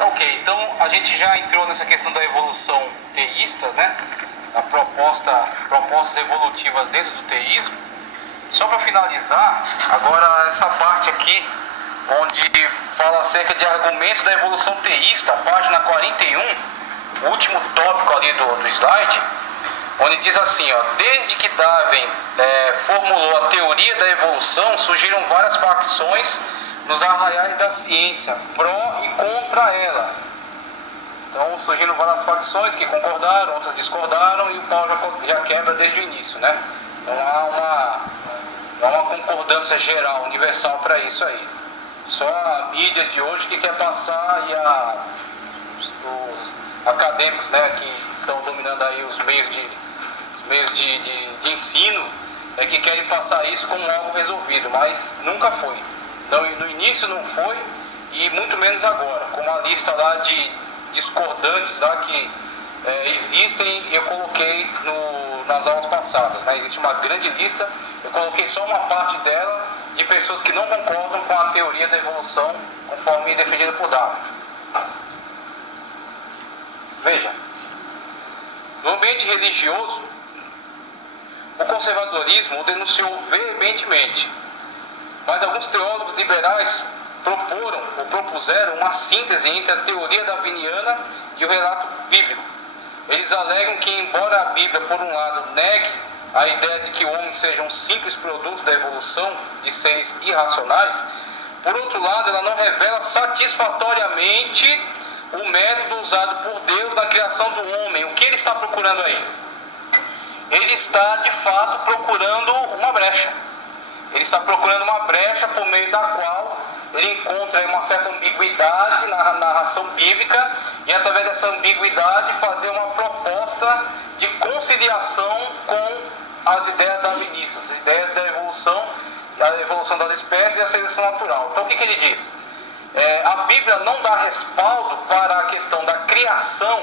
Ok, então a gente já entrou nessa questão da evolução teísta, né? Propostas evolutivas dentro do teísmo. Só para finalizar, agora essa parte aqui, onde fala acerca de argumentos da evolução teísta, página 41, o último tópico ali do slide, onde diz assim, ó, desde que Darwin formulou a teoria da evolução, surgiram várias facções nos arraiais da ciência, pró e contra ela. Então surgiram várias facções que concordaram, outras discordaram, e o pau já quebra desde o início, né? Então há uma concordância geral, universal para isso aí. Só a mídia de hoje que quer passar, e os acadêmicos, né, que estão dominando aí os meios de ensino, que querem passar isso como algo resolvido, mas nunca foi. Então, no início não foi, e muito menos agora, com uma lista lá de discordantes lá que existem, eu coloquei nas aulas passadas, né? Existe uma grande lista, eu coloquei só uma parte dela, de pessoas que não concordam com a teoria da evolução conforme defendida por Darwin. Veja, no ambiente religioso, o conservadorismo o denunciou veementemente, mas alguns teólogos liberais propuseram uma síntese entre a teoria darwiniana e o relato bíblico. Eles alegam que, embora a Bíblia, por um lado, negue a ideia de que o homem seja um simples produto da evolução de seres irracionais, por outro lado, ela não revela satisfatoriamente o método usado por Deus na criação do homem. O que ele está procurando aí? Ele está, de fato, procurando uma brecha. Ele está procurando uma brecha por meio da qual ele encontra uma certa ambiguidade na narração bíblica, e através dessa ambiguidade fazer uma proposta de conciliação com as ideias darwinistas, as ideias da evolução das espécies e a seleção natural. Então o que ele diz? A Bíblia não dá respaldo para a questão da criação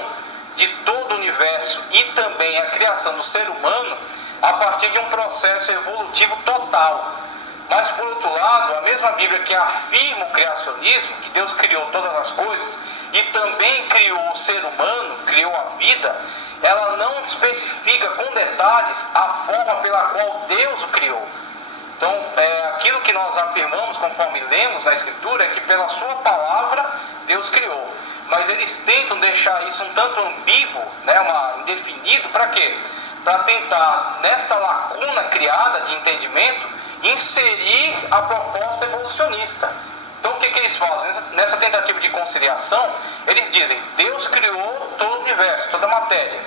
de todo o universo e também a criação do ser humano a partir de um processo evolutivo total. Mas, por outro lado, a mesma Bíblia que afirma o criacionismo, que Deus criou todas as coisas e também criou o ser humano, criou a vida, ela não especifica com detalhes a forma pela qual Deus o criou. Então, aquilo que nós afirmamos, conforme lemos na Escritura, é que pela sua palavra Deus criou. Mas eles tentam deixar isso um tanto ambíguo, né, indefinido, para quê? Para tentar, nesta lacuna criada de entendimento, inserir a proposta evolucionista. Então o que eles fazem? Nessa tentativa de conciliação, eles dizem, Deus criou todo o universo, toda a matéria.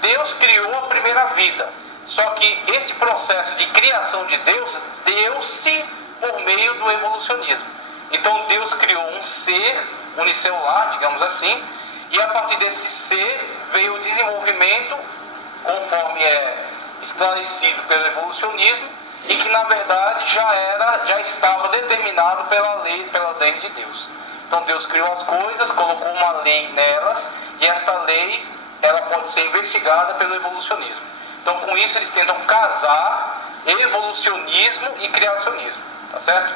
Deus criou a primeira vida. Só que este processo de criação de Deus deu-se por meio do evolucionismo. Então Deus criou um ser unicelular, digamos assim, e a partir desse ser veio o desenvolvimento, conforme é esclarecido pelo evolucionismo, e que na verdade já estava determinado pelas leis de Deus. Então Deus criou as coisas, colocou uma lei nelas, e esta lei ela pode ser investigada pelo evolucionismo. Então com isso eles tentam casar evolucionismo e criacionismo, tá certo?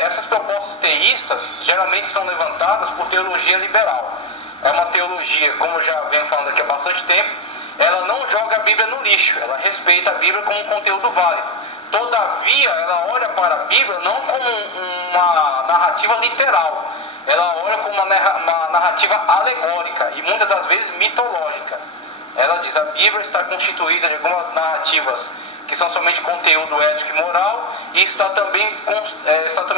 Essas propostas teístas geralmente são levantadas por teologia liberal. É uma teologia, como eu já venho falando aqui há bastante tempo, ela não joga a Bíblia no lixo, ela respeita a Bíblia como um conteúdo válido. Todavia, ela olha para a Bíblia não como uma narrativa literal, ela olha como uma narrativa alegórica e muitas das vezes mitológica. Ela diz que a Bíblia está constituída de algumas narrativas que são somente conteúdo ético e moral, e está também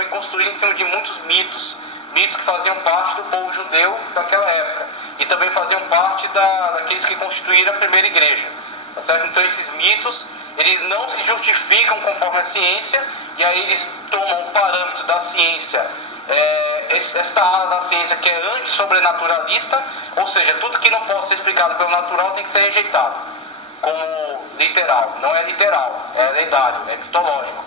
construída em cima de muitos mitos que faziam parte do povo judeu daquela época, e também faziam parte daqueles que constituíram a primeira igreja, tá certo? Então esses mitos, eles não se justificam conforme a ciência, e aí eles tomam o parâmetro da ciência, esta ala da ciência que é anti-sobrenaturalista, ou seja, tudo que não possa ser explicado pelo natural tem que ser rejeitado como literal. Não é literal, é lendário, é mitológico.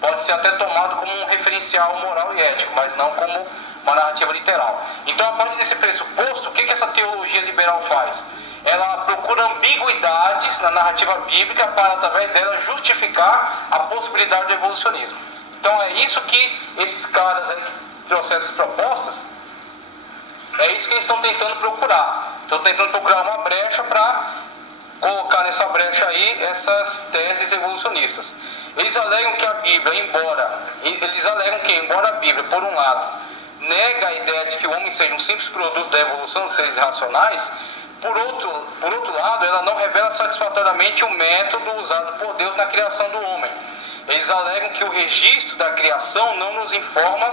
Pode ser até tomado como um referencial moral e ético, mas não como uma narrativa literal. Então, a partir desse pressuposto, o que essa teologia liberal faz? Ela procura ambiguidades na narrativa bíblica para, através dela, justificar a possibilidade do evolucionismo. Então, é isso que esses caras aí que trouxeram essas propostas É isso que eles estão tentando procurar. Estão tentando procurar uma brecha para colocar nessa brecha aí essas teses evolucionistas. Eles alegam que a Bíblia, embora a Bíblia, por um lado, nega a ideia de que o homem seja um simples produto da evolução dos seres racionais, por outro lado, ela não revela satisfatoriamente o método usado por Deus na criação do homem. Eles alegam que o registro da criação não nos informa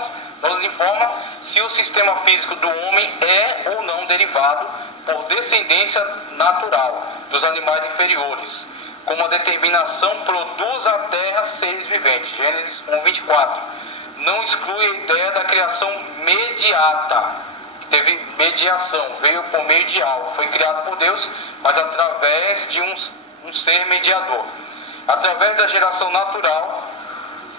se o sistema físico do homem é ou não derivado por descendência natural dos animais inferiores, como a determinação produz a terra seres viventes. Gênesis 1:24. Não exclui a ideia da criação mediata, que teve mediação, veio por meio de algo, foi criado por Deus, mas através de um ser mediador. Através da geração natural,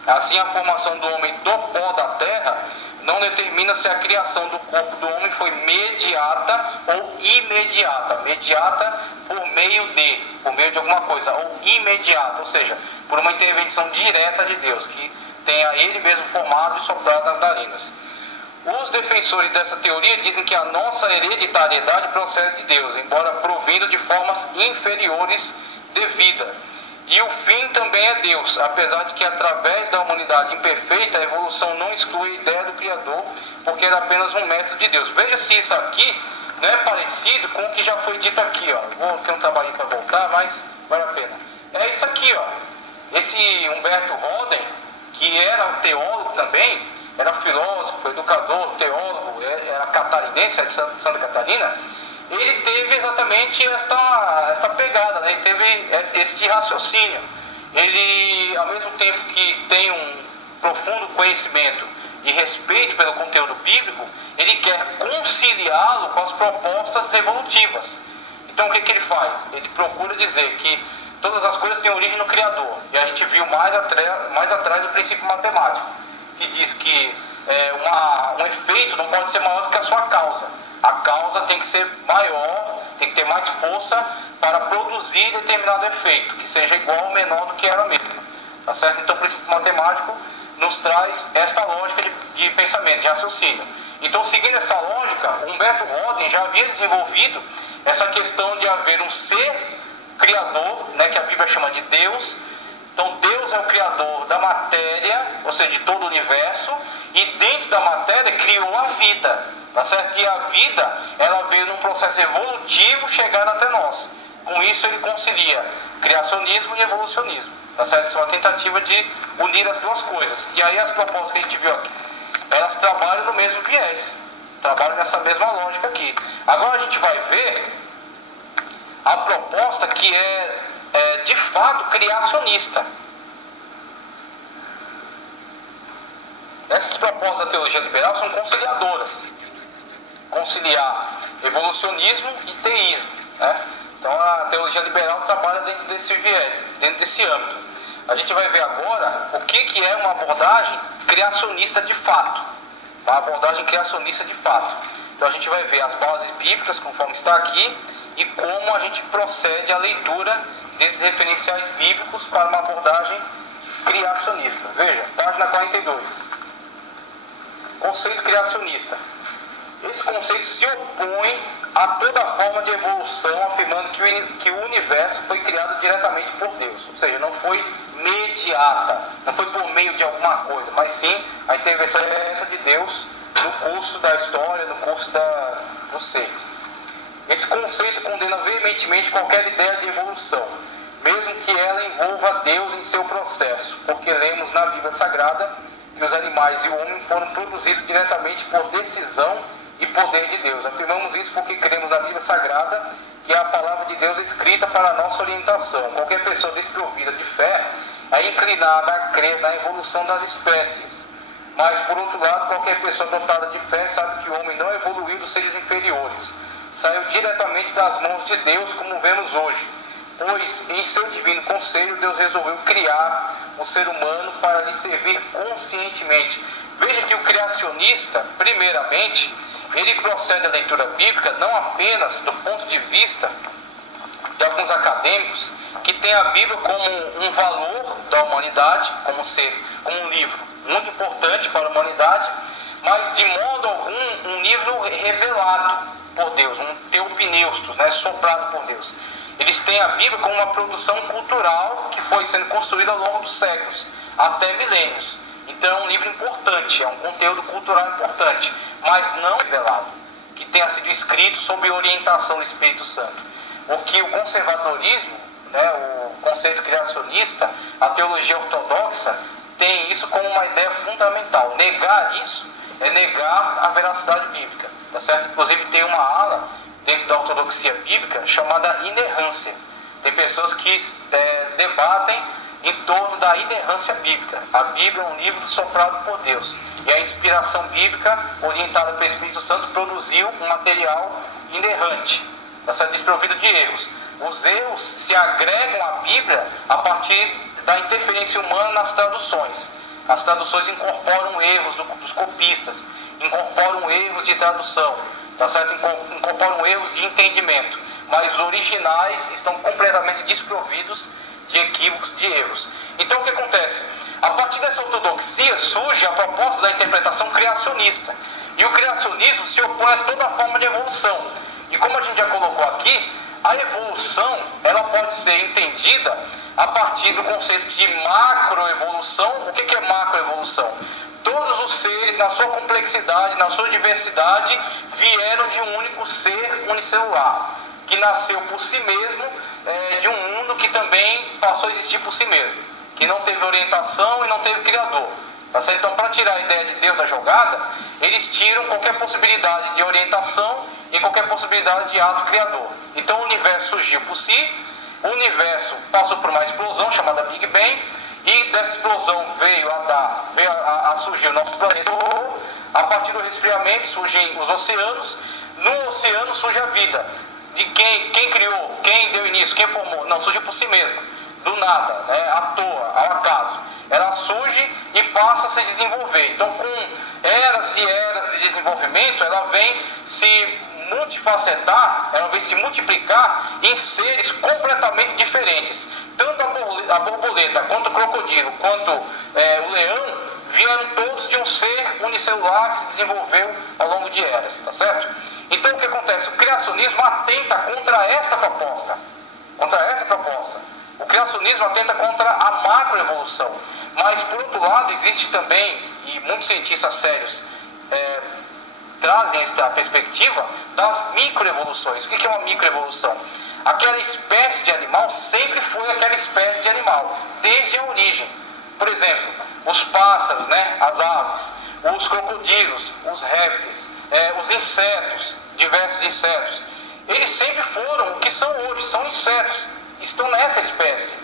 assim a formação do homem do pó da terra não determina se a criação do corpo do homem foi mediata ou imediata. Mediata por meio de alguma coisa, ou imediata, ou seja, por uma intervenção direta de Deus, que tenha ele mesmo formado e soprado nas narinas. Os defensores dessa teoria dizem que a nossa hereditariedade procede de Deus, embora provindo de formas inferiores de vida. E o fim também é Deus, apesar de que através da humanidade imperfeita a evolução não exclui a ideia do Criador, porque era apenas um método de Deus. Veja se isso aqui não é parecido com o que já foi dito aqui, ó. Vou ter um trabalho para voltar, mas vale a pena. É isso aqui, ó. Esse Humberto Roden, que era teólogo também, era filósofo, educador, teólogo, era catarinense, de Santa Catarina. Ele teve exatamente esta pegada, né? Ele teve este raciocínio. Ele, ao mesmo tempo que tem um profundo conhecimento e respeito pelo conteúdo bíblico, ele quer conciliá-lo com as propostas evolutivas. Então o que ele faz? Ele procura dizer que todas as coisas têm origem no Criador. E a gente viu mais atrás o princípio matemático, que diz que um efeito não pode ser maior do que a sua causa. A causa tem que ser maior, tem que ter mais força para produzir determinado efeito, que seja igual ou menor do que ela mesma. Tá certo? Então o princípio matemático nos traz esta lógica de pensamento, de raciocínio. Então, seguindo essa lógica, Humberto Roden já havia desenvolvido essa questão de haver um ser criador, né, que a Bíblia chama de Deus. Então Deus é o criador da matéria, ou seja, de todo o universo, e dentro da matéria criou a vida, tá certo? E a vida, ela veio num processo evolutivo chegando até nós. Com isso ele concilia criacionismo e evolucionismo, tá certo? Isso é uma tentativa de unir as duas coisas. E aí as propostas que a gente viu aqui, elas trabalham no mesmo viés, trabalham nessa mesma lógica aqui. Agora a gente vai ver a proposta que é de fato criacionista. Essas propostas da teologia liberal são conciliadoras. Conciliar evolucionismo e teísmo, né? Então a teologia liberal trabalha dentro desse viés, dentro desse âmbito. A gente vai ver agora o que é uma abordagem criacionista de fato. Uma abordagem criacionista de fato. Então a gente vai ver as bases bíblicas, conforme está aqui, e como a gente procede à leitura desses referenciais bíblicos para uma abordagem criacionista. Veja, página 42. Conceito criacionista. Esse conceito se opõe a toda forma de evolução, afirmando que o universo foi criado diretamente por Deus. Ou seja, não foi mediata, não foi por meio de alguma coisa, mas sim a intervenção direta de Deus no curso da história, no curso dos seres. Esse conceito condena veementemente qualquer ideia de evolução, mesmo que ela envolva Deus em seu processo, porque lemos na Bíblia Sagrada que os animais e o homem foram produzidos diretamente por decisão e poder de Deus. Afirmamos isso porque cremos na Bíblia Sagrada, que é a palavra de Deus escrita para a nossa orientação. Qualquer pessoa desprovida de fé é inclinada a crer na evolução das espécies. Mas, por outro lado, qualquer pessoa dotada de fé sabe que o homem não evoluiu dos seres inferiores. Saiu diretamente das mãos de Deus, como vemos hoje. Pois, em seu divino conselho, Deus resolveu criar o ser humano para lhe servir conscientemente. Veja que o criacionista, primeiramente, ele procede à leitura bíblica não apenas do ponto de vista de alguns acadêmicos que têm a Bíblia como um valor da humanidade, como um livro muito importante para a humanidade, mas de modo algum um livro revelado por Deus, um teopneustos, né, soprado por Deus. Eles têm a Bíblia como uma produção cultural que foi sendo construída ao longo dos séculos, até milênios. Então é um livro importante, é um conteúdo cultural importante, mas não revelado, que tenha sido escrito sob orientação do Espírito Santo. O que o conservadorismo, né, o conceito criacionista, a teologia ortodoxa, tem isso como uma ideia fundamental. Negar isso é negar a veracidade bíblica, tá certo? Inclusive tem uma ala dentro da ortodoxia bíblica chamada inerrância. Tem pessoas que debatem em torno da inerrância bíblica. A Bíblia é um livro soprado por Deus, e a inspiração bíblica orientada pelo Espírito Santo produziu um material inerrante, tá certo? Desprovido de erros. Os erros se agregam à Bíblia a partir da interferência humana nas traduções. As traduções incorporam erros dos copistas, incorporam erros de tradução, tá certo? Incorporam erros de entendimento, mas os originais estão completamente desprovidos de equívocos, de erros. Então o que acontece? A partir dessa ortodoxia surge a proposta da interpretação criacionista, e o criacionismo se opõe a toda forma de evolução. E como a gente já colocou aqui, a evolução ela pode ser entendida a partir do conceito de macroevolução. O que é macroevolução? Todos os seres, na sua complexidade, na sua diversidade, vieram de um único ser unicelular, que nasceu por si mesmo, de um mundo que também passou a existir por si mesmo, que não teve orientação e não teve criador. Então, para tirar a ideia de Deus da jogada, eles tiram qualquer possibilidade de orientação e qualquer possibilidade de ato criador. Então o universo surgiu por si, o universo passou por uma explosão chamada Big Bang, e dessa explosão veio a surgir o nosso planeta. A partir do resfriamento surgem os oceanos, no oceano surge a vida. De quem criou, quem deu início, quem formou? Não, surgiu por si mesmo, do nada, né, à toa, ao acaso. Ela surge e passa a se desenvolver. Então, com eras e eras de desenvolvimento, ela vem se multifacetar, ela vem se multiplicar em seres completamente diferentes. Tanto a borboleta, quanto o crocodilo, quanto o leão, vieram todos de um ser unicelular que se desenvolveu ao longo de eras, tá certo? Então o que acontece? O criacionismo atenta contra esta proposta. O criacionismo atenta contra a macroevolução. Mas por outro lado existe também, e muitos cientistas sérios trazem esta perspectiva das microevoluções. O que é uma microevolução? Aquela espécie de animal sempre foi aquela espécie de animal, desde a origem. Por exemplo, os pássaros, né, as aves, os crocodilos, os répteis, os insetos, diversos insetos. Eles sempre foram o que são hoje, são insetos, estão nessa espécie.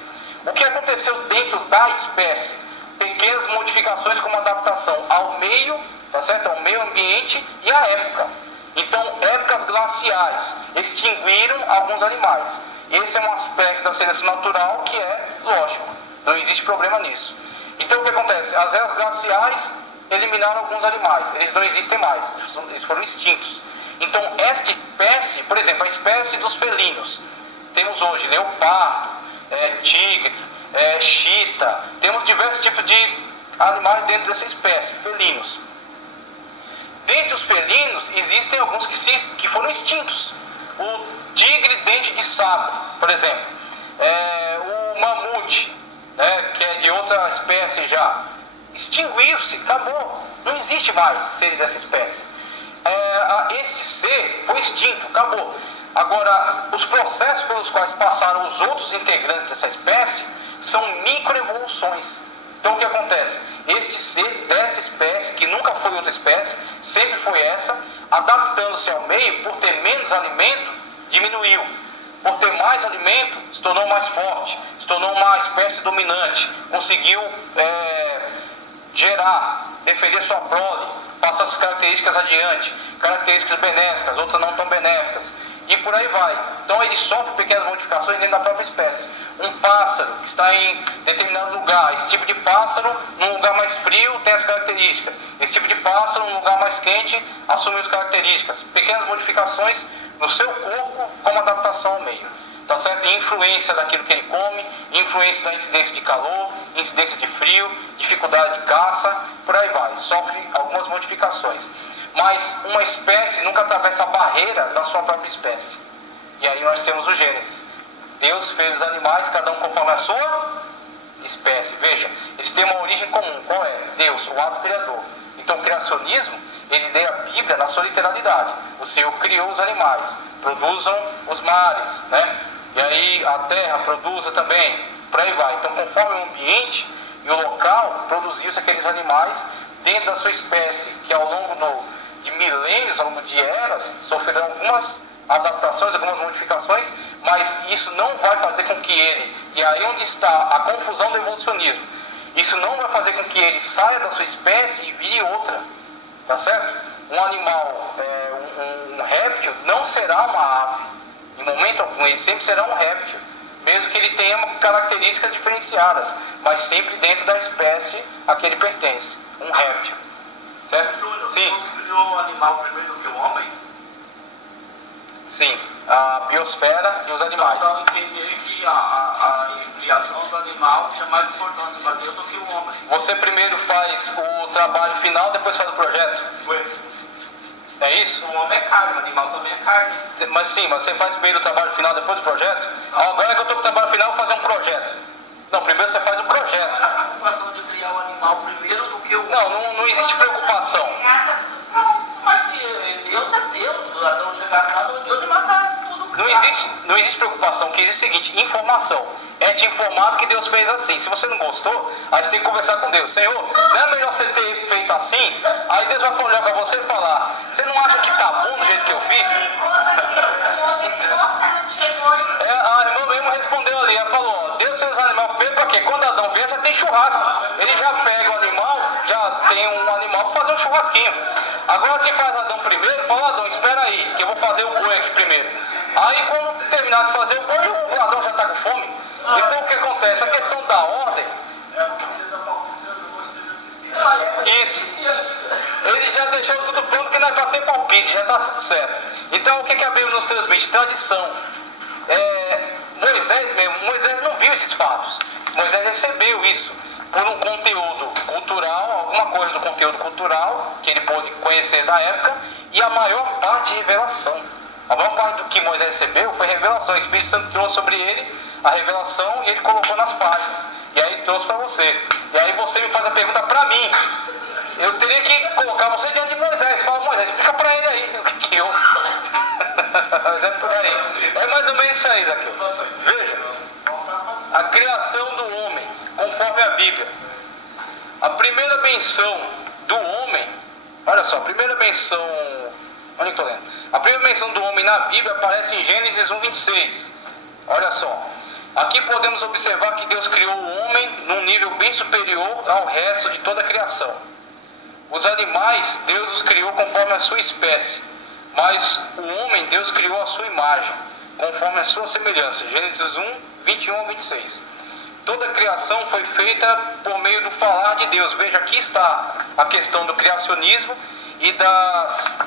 O que aconteceu dentro da espécie? Pequenas modificações como adaptação ao meio, tá certo? Ao meio ambiente e à época. Então, épocas glaciais extinguiram alguns animais. Esse é um aspecto da seleção natural que é lógico, não existe problema nisso. Então, o que acontece? As eras glaciais eliminaram alguns animais, eles não existem mais, eles foram extintos. Então, esta espécie, por exemplo, a espécie dos felinos, temos hoje leopardo, tigre, chita, temos diversos tipos de animais dentro dessa espécie, felinos. Dentre os felinos, existem alguns que foram extintos. O tigre dente de sabre, por exemplo. O mamute, que é de outra espécie já. Extinguiu-se, acabou. Não existe mais seres dessa espécie. Este ser foi extinto, acabou. Agora, os processos pelos quais passaram os outros integrantes dessa espécie são microevoluções. Então o que acontece? Este ser desta espécie, que nunca foi outra espécie, sempre foi essa, adaptando-se ao meio, por ter menos alimento, diminuiu. Por ter mais alimento, se tornou mais forte, se tornou uma espécie dominante, conseguiu gerar, defender sua prole, passar suas características adiante, características benéficas, outras não tão benéficas, e por aí vai. Então ele sofre pequenas modificações dentro da própria espécie. Um pássaro que está em determinado lugar, esse tipo de pássaro num lugar mais frio tem as características, esse tipo de pássaro num lugar mais quente assume as características, pequenas modificações no seu corpo como adaptação ao meio, tá certo? E influência daquilo que ele come, influência da incidência de calor, incidência de frio, dificuldade de caça, por aí vai, sofre algumas modificações. mas uma espécie nunca atravessa a barreira da sua própria espécie. E aí nós temos o Gênesis. Deus fez os animais, cada um conforme a sua espécie. Veja, eles têm uma origem comum. Qual é? Deus, o ato criador. Então o criacionismo, ele lê a Bíblia na sua literalidade. O Senhor criou os animais, produzam os mares, né? E aí a terra produza também, por aí vai. Então conforme o ambiente e o local, produziu-se aqueles animais dentro da sua espécie, que ao longo de milênios, ao longo de eras, sofrerão algumas adaptações, algumas modificações, mas isso não vai fazer com que ele, e aí onde está a confusão do evolucionismo, isso não vai fazer com que ele saia da sua espécie e vire outra, tá certo? Um animal, um réptil, não será uma ave, em momento algum, ele sempre será um réptil, mesmo que ele tenha características diferenciadas, mas sempre dentro da espécie a que ele pertence, um réptil, certo? Júnior, sim. Deus criou o animal primeiro do que o homem? Sim, a biosfera e os animais. Então, entender que a criação do animal é mais importante para Deus do que o homem. Você primeiro faz o trabalho final, depois faz o projeto? É isso? O homem é carne, o animal também é carne. Mas sim, mas você faz primeiro o trabalho final, depois o projeto? Agora que eu estou com o trabalho final, eu vou fazer um projeto. Não, primeiro você faz o projeto. A preocupação de criar o animal primeiro do que o homem. Não existe preocupação. Mas se Deus é Deus, Adão chegasse lá, Deus ia matar tudo. Não existe preocupação, o que existe é o seguinte, informação. É te informado que Deus fez assim. Se você não gostou, aí você tem que conversar com Deus. Senhor, não é melhor você ter feito assim? Aí Deus vai olhar para você e falar, você não acha que tá bom do jeito que eu fiz? A irmã mesmo respondeu ali, ela falou, Deus fez o animal primeiro para quê? Quando Adão vier já tem churrasco. Ele já pega o animal, já tem um animal para fazer um churrasquinho. Agora se faz Adão primeiro, fala, Adão, espera aí, que eu vou fazer o boi aqui primeiro. Aí quando terminar de fazer o boi, o Adão já está com fome. Então o que acontece? A questão da ordem. Isso. Ele já deixou tudo pronto que não é para ter palpite, já está tudo certo. Então o que a Bíblia nos transmite? Tradição. Moisés não viu esses fatos. Moisés recebeu isso por um conteúdo cultural, alguma coisa do conteúdo cultural que ele pôde conhecer da época, e a maior parte de revelação. A maior parte do que Moisés recebeu foi revelação. O Espírito Santo trouxe sobre ele a revelação e ele colocou nas páginas. E aí ele trouxe para você. E aí você me faz a pergunta para mim. Eu teria que colocar você diante de Moisés. Fala, Moisés, explica para ele aí o que eu... Mas é por aí. É mais ou menos isso aí, Zaqueu. Veja. A criação do homem, conforme a Bíblia. A primeira menção do homem... Olha só, a primeira menção... Onde eu estou lendo? A primeira menção do homem na Bíblia aparece em Gênesis 1:26. Olha só. Aqui podemos observar que Deus criou o homem num nível bem superior ao resto de toda a criação. Os animais, Deus os criou conforme a sua espécie. Mas o homem, Deus criou a sua imagem, conforme a sua semelhança. Gênesis 1:21-26. Toda a criação foi feita por meio do falar de Deus. Veja, aqui está a questão do criacionismo e das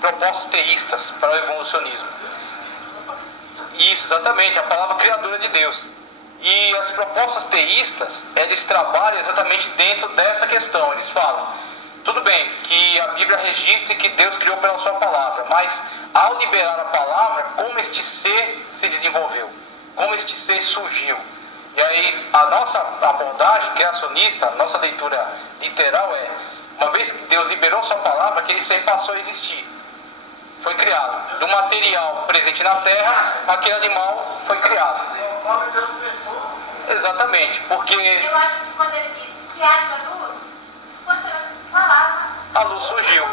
propostas teístas para o evolucionismo. Isso, exatamente, a palavra criadora de Deus. E as propostas teístas, eles trabalham exatamente dentro dessa questão. Eles falam, tudo bem, que a Bíblia registre que Deus criou pela sua palavra, mas ao liberar a palavra, como este ser se desenvolveu, como este ser surgiu. E aí a nossa abordagem criacionista, a nossa leitura literal é, uma vez que Deus liberou sua palavra, aquele ser passou a existir. Foi criado. Do material presente na terra, aquele animal foi criado. Exatamente, porque... Eu acho que quando ele disse que haja luz, quando ele falava... A luz surgiu.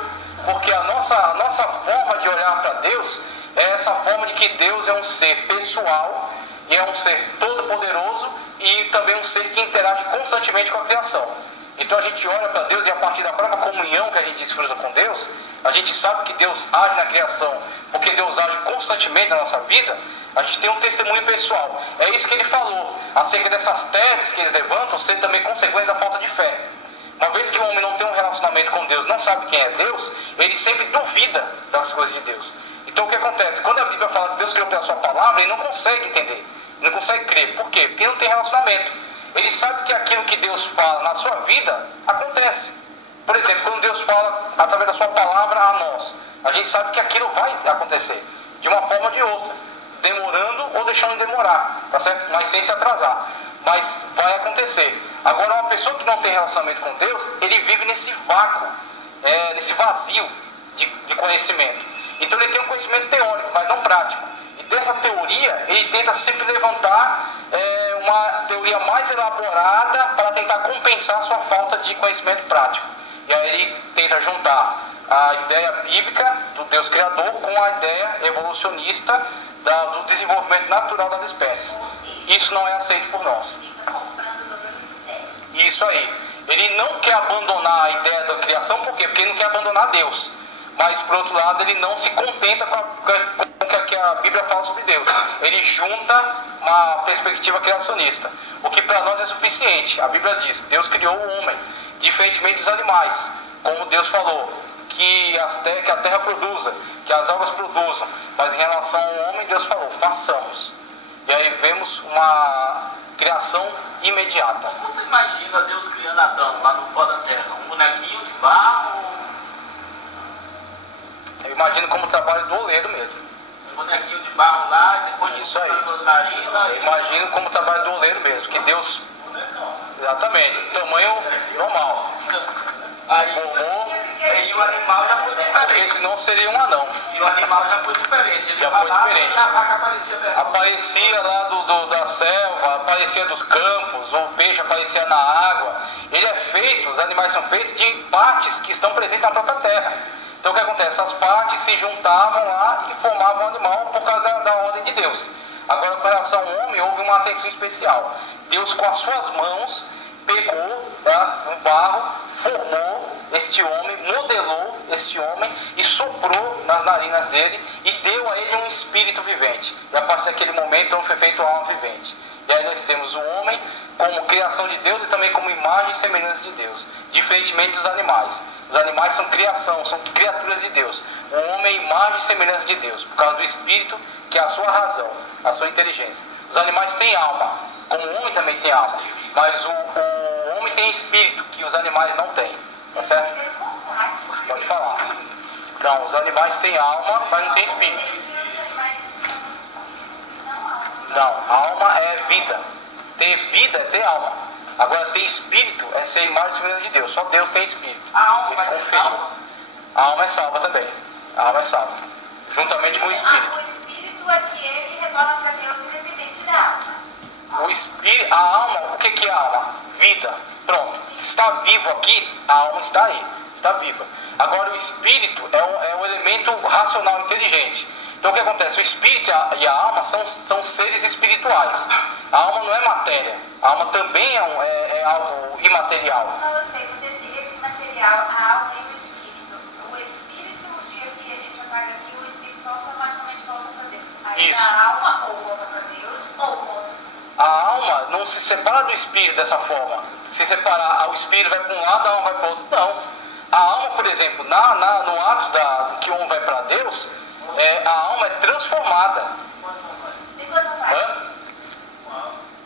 Porque a nossa forma de olhar para Deus é essa forma de que Deus é um ser pessoal, e é um ser todo-poderoso, e também um ser que interage constantemente com a criação. Então a gente olha para Deus e a partir da própria comunhão que a gente desfruta com Deus, a gente sabe que Deus age na criação, porque Deus age constantemente na nossa vida, a gente tem um testemunho pessoal. É isso que ele falou, acerca dessas teses que eles levantam, ser também consequência da falta de fé. Uma vez que o homem não tem um relacionamento com Deus, não sabe quem é Deus, ele sempre duvida das coisas de Deus. Então o que acontece? Quando a Bíblia fala que Deus criou pela sua palavra, ele não consegue entender, não consegue crer. Por quê? Porque não tem relacionamento. Ele sabe que aquilo que Deus fala na sua vida acontece. Por exemplo, quando Deus fala através da sua palavra a nós, a gente sabe que aquilo vai acontecer, de uma forma ou de outra, demorando ou deixando de demorar, tá certo? Mas sem se atrasar. Mas vai acontecer. Agora, uma pessoa que não tem relacionamento com Deus, ele vive nesse vácuo, nesse vazio de conhecimento. Então ele tem um conhecimento teórico, mas não prático. E dessa teoria, ele tenta sempre levantar uma teoria mais elaborada para tentar compensar a sua falta de conhecimento prático. E aí ele tenta juntar a ideia bíblica do Deus Criador com a ideia evolucionista do desenvolvimento natural das espécies. Isso não é aceito por nós. Isso aí. Ele não quer abandonar a ideia da criação, por quê? Porque ele não quer abandonar Deus. Mas, por outro lado, ele não se contenta com o que a Bíblia fala sobre Deus. Ele junta uma perspectiva criacionista. O que para nós é suficiente. A Bíblia diz, Deus criou o homem, diferentemente dos animais. Como Deus falou, que a terra produza, que as águas produzam. Mas em relação ao homem, Deus falou, façamos. E aí vemos uma criação imediata. Como você imagina Deus criando Adão lá no pó da terra? Um bonequinho de barro? Eu imagino como o trabalho do oleiro mesmo. Um bonequinho de barro lá e depois Isso aí. as suas narinas. Eu imagino como o trabalho do oleiro mesmo. Que Deus... Exatamente. Tamanho normal. Aí, Formou, e o animal já foi porque diferente. senão seria um anão. E o animal já foi diferente. Ele Já foi falava diferente. E a vaca aparecia perto. Aparecia lá da selva, aparecia dos campos, ou o peixe aparecia na água. Ele é feito, os animais são feitos de partes que estão presentes na própria terra. Então o que acontece? Essas partes se juntavam lá e formavam um animal por causa da ordem de Deus. Agora, com relação ao homem, houve uma atenção especial. Deus, com as suas mãos, pegou um barro, formou este homem, modelou este homem e soprou nas narinas dele e deu a ele um espírito vivente. E a partir daquele momento, então, foi feito alma vivente. E aí nós temos o homem como criação de Deus e também como imagem e semelhança de Deus, diferentemente dos animais. Os animais são criação, são criaturas de Deus. O homem é imagem e semelhança de Deus, por causa do espírito, que é a sua razão, a sua inteligência. Os animais têm alma, como o homem também tem alma, mas o homem tem espírito, que os animais não têm. Tá certo? Pode falar. Não, os animais têm alma, mas não têm espírito. Não, alma é vida. Ter vida é ter alma. Agora, ter espírito é ser imagem e semelhança de Deus. Só Deus tem espírito. A alma vai ser Conferiu. salva? A alma é salva também. A alma é salva. Juntamente com o espírito. O espírito é que ele retorna para Deus independente da alma. O espírito, a alma, o que é a alma? Vida. Pronto. Está vivo aqui, a alma está aí. Está viva. Agora, o espírito é um elemento racional, inteligente. Então o que acontece? O espírito e a alma são seres espirituais. A alma não é matéria. A alma também é algo imaterial. Não, eu sei, mas esse material, a alma e o espírito. O espírito, o dia que a gente apaga aqui, o espírito automaticamente volta para Deus. Aí Isso. a alma ou volta para Deus, ou volta. A alma não se separa do espírito dessa forma. Se separar, o espírito vai para um lado, a alma vai para o outro. Não. A alma, por exemplo, no ato que o homem vai para Deus, a alma é transformada.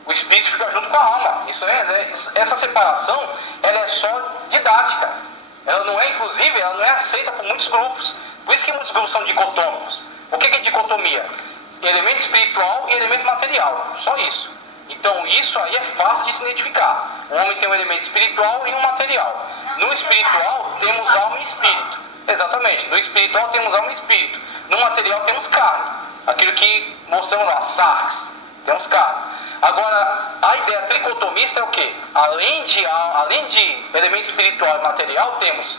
O espírito fica junto com a alma. Essa separação, ela é só didática. Ela não é, inclusive, ela não é aceita por muitos grupos. Por isso que muitos grupos são dicotômicos. O que é dicotomia? Elemento espiritual e elemento material. Só isso. Então isso aí é fácil de se identificar. O homem tem um elemento espiritual e um material. No espiritual temos alma e espírito. Exatamente. No espiritual temos alma e espírito. No material temos carne. Aquilo que mostramos lá, sarx. Temos carne. Agora, a ideia tricotomista é o quê? Além de elemento espiritual e material, temos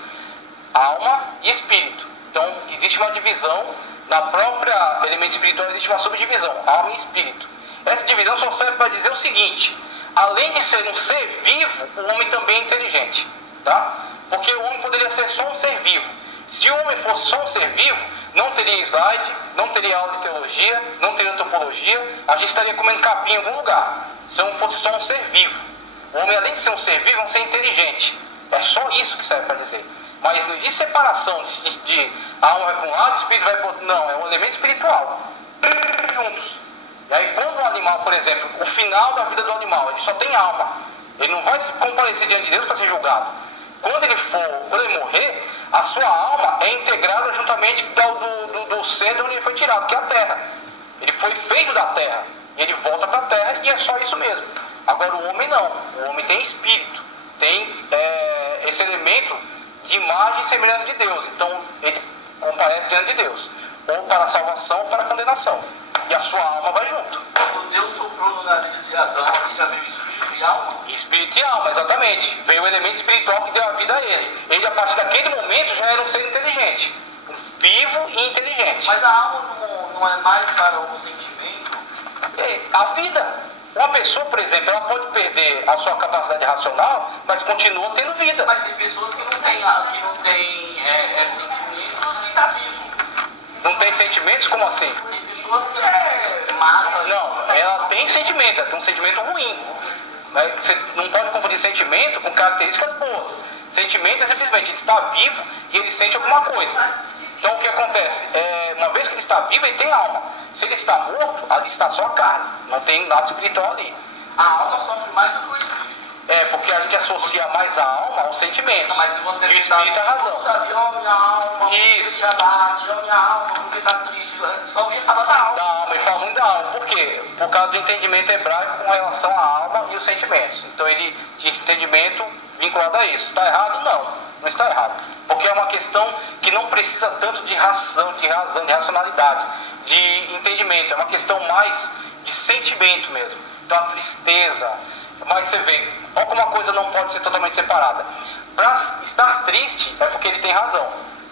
alma e espírito. Então, existe uma divisão. Na própria elemento espiritual existe uma subdivisão, alma e espírito. Essa divisão só serve para dizer o seguinte: além de ser um ser vivo, o homem também é inteligente. Tá? Porque o homem poderia ser só um ser vivo. Se o homem fosse só um ser vivo, não teria slide, não teria aula de teologia, não teria antropologia, a gente estaria comendo capim em algum lugar. Se o homem fosse só um ser vivo. O homem, além de ser um ser vivo, é um ser inteligente. É só isso que serve para dizer. Mas não existe separação de a alma vai para um lado, o espírito vai para o outro. Não, é um elemento espiritual. Juntos. E aí quando o animal, por exemplo, o final da vida do animal, ele só tem alma. Ele não vai se comparecer diante de Deus para ser julgado. quando ele morrer, a sua alma é integrada juntamente do ser de onde ele foi tirado, que é a terra. Ele foi feito da terra, e ele volta para a terra, e é só isso mesmo. Agora o homem não, o homem tem espírito, tem esse elemento de imagem e semelhança de Deus, então ele comparece diante de Deus, ou para a salvação ou para a condenação, e a sua alma vai junto. Quando Deus soprou no nariz de Adão, ele já veio espírito e alma? Espírito e alma, exatamente. Veio o elemento espiritual que deu a vida a ele. Ele, a partir daquele momento, já era um ser inteligente, vivo e inteligente. Mas a alma não é mais para o sentimento? A vida. Uma pessoa, por exemplo, ela pode perder a sua capacidade racional, mas continua tendo vida. Mas tem pessoas que não têm sentimentos e está vivo. Não tem sentimentos? Como assim? Tem pessoas que matam. Não, ela tem sentimento, ela tem um sentimento ruim. Você não pode confundir sentimento com características boas. Sentimento é simplesmente ele está vivo e ele sente alguma coisa. Então o que acontece? Uma vez que ele está vivo, ele tem alma. Se ele está morto, ali está só a carne. Não tem nada espiritual ali. A alma sofre mais do que o espírito. Porque a gente associa mais a alma aos sentimentos. Mas se você e o espírito tem razão. Sabe, minha alma, isso. Já bate, minha alma, porque está triste. Só alguém fala da alma. Da alma, ele fala muito da alma. Por quê? Por causa do entendimento hebraico com relação à alma e os sentimentos. Então ele tinha esse entendimento vinculado a isso. Está errado? Não está errado. Porque é uma questão que não precisa tanto de razão, de racionalidade, de entendimento. É uma questão mais de sentimento mesmo. Então a tristeza. Mas você vê, olha como uma coisa não pode ser totalmente separada. Para estar triste é porque ele tem razão.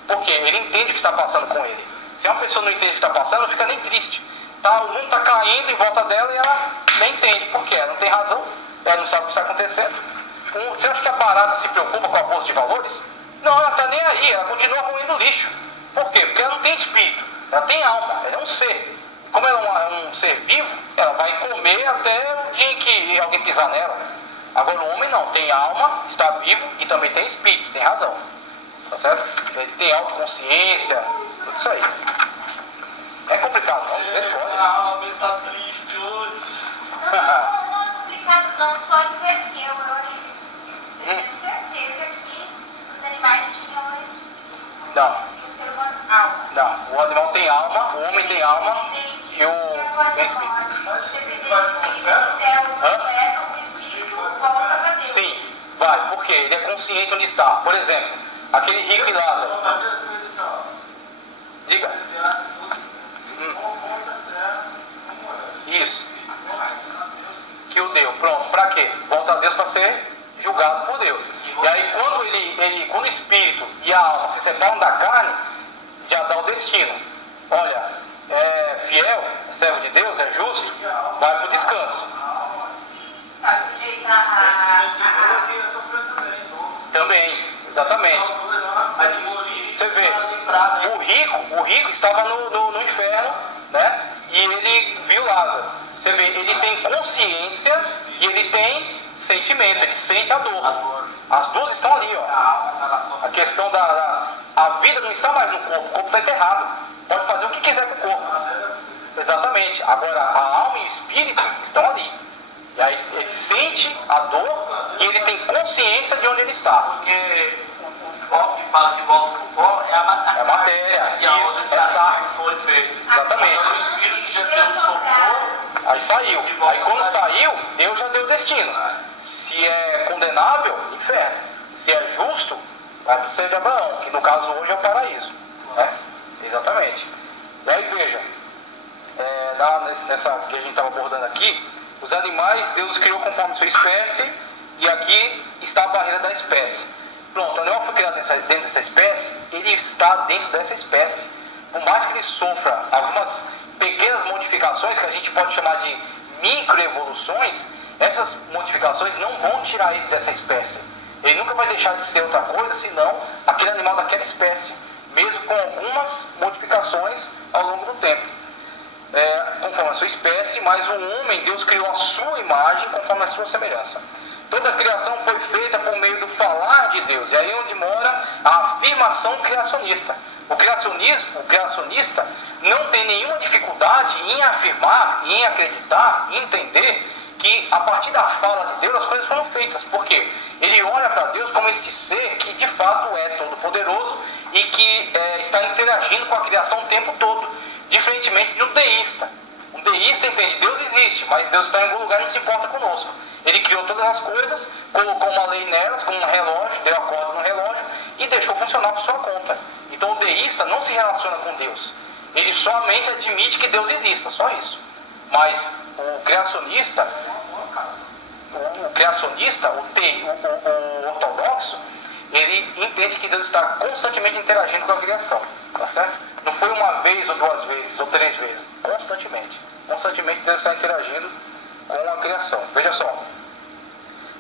Porque ele entende o que está passando com ele. Se uma pessoa não entende o que está passando, não fica nem triste. O mundo está caindo em volta dela e ela nem entende por quê. Ela não tem razão, ela não sabe o que está acontecendo. Você acha que a barata se preocupa com a bolsa de valores? Não, ela está nem aí, ela continua roendo lixo. Por quê? Porque ela não tem espírito, ela tem alma, ela é um ser. Como ela é um ser vivo, ela vai comer até o dia em que alguém pisar nela. Agora o homem não, tem alma, está vivo e também tem espírito, tem razão. Tá certo? Ele tem autoconsciência, tudo isso aí. É complicado, vamos ver qual. A alma está triste hoje. Não explicado não, só inverteu, eu acho. Eu tenho certeza que os animais tinham espírito. Não. E o ser humano, alma. Não, o animal tem alma, o homem tem alma e o tem espírito. O espírito volta para Deus. Sim, vai, porque ele é consciente onde está. Por exemplo, aquele rico e Lázaro. Diga. Isso. Que o deu. Pronto, para quê? Volta a Deus para ser julgado por Deus. E aí quando o espírito e a alma se separam da carne, já dá o destino. Olha, é fiel, é servo de Deus, é justo, vai para o descanso. Está sujeito Também, exatamente. Você vê, o rico estava no inferno, né? E ele viu Lázaro. Você vê, ele tem consciência e ele tem sentimento, ele sente a dor. As duas estão ali, ó. A questão a vida não está mais no corpo, o corpo está enterrado. Pode fazer o que quiser com o corpo. Exatamente. Agora, a alma e o espírito estão ali. E aí ele sente a dor e ele tem consciência de onde ele está. Porque o pó que fala que volta pro pó é a matéria. É a matéria, isso, é sarx. Foi feito. Exatamente. O espírito que já Deus soprou. Aí saiu. Aí quando saiu, Deus já deu o destino. Se é condenável, inferno. Se é justo, vai para o seio de Abraão, que no caso hoje é o paraíso. Né? Exatamente. E aí veja, nessa que a gente estava abordando aqui, os animais Deus os criou conforme sua espécie, e aqui está a barreira da espécie. Pronto, o animal foi criado dentro dessa espécie, ele está dentro dessa espécie. Por mais que ele sofra algumas pequenas modificações, que a gente pode chamar de microevoluções, essas modificações não vão tirar ele dessa espécie. Ele nunca vai deixar de ser outra coisa, senão aquele animal daquela espécie, mesmo com algumas modificações ao longo do tempo. Conforme a sua espécie, mas o homem, Deus criou a sua imagem conforme a sua semelhança. Toda a criação foi feita por meio do falar de Deus. E aí é onde mora a afirmação criacionista. O criacionista não tem nenhuma dificuldade em afirmar, em acreditar, em entender que a partir da fala de Deus as coisas foram feitas. Por quê? Ele olha para Deus como este ser que de fato é todo-poderoso e que está interagindo com a criação o tempo todo, diferentemente do deísta. O deísta entende, Deus existe, mas Deus está em algum lugar e não se importa conosco. Ele criou todas as coisas, colocou uma lei nelas, como um relógio, deu a corda no relógio e deixou funcionar por sua conta. Então o deísta não se relaciona com Deus. Ele somente admite que Deus exista, só isso. Mas o criacionista, o ortodoxo, ele entende que Deus está constantemente interagindo com a criação, tá certo? Não foi uma vez, ou duas vezes, ou três vezes, constantemente. Constantemente Deus está interagindo com a criação. Veja só,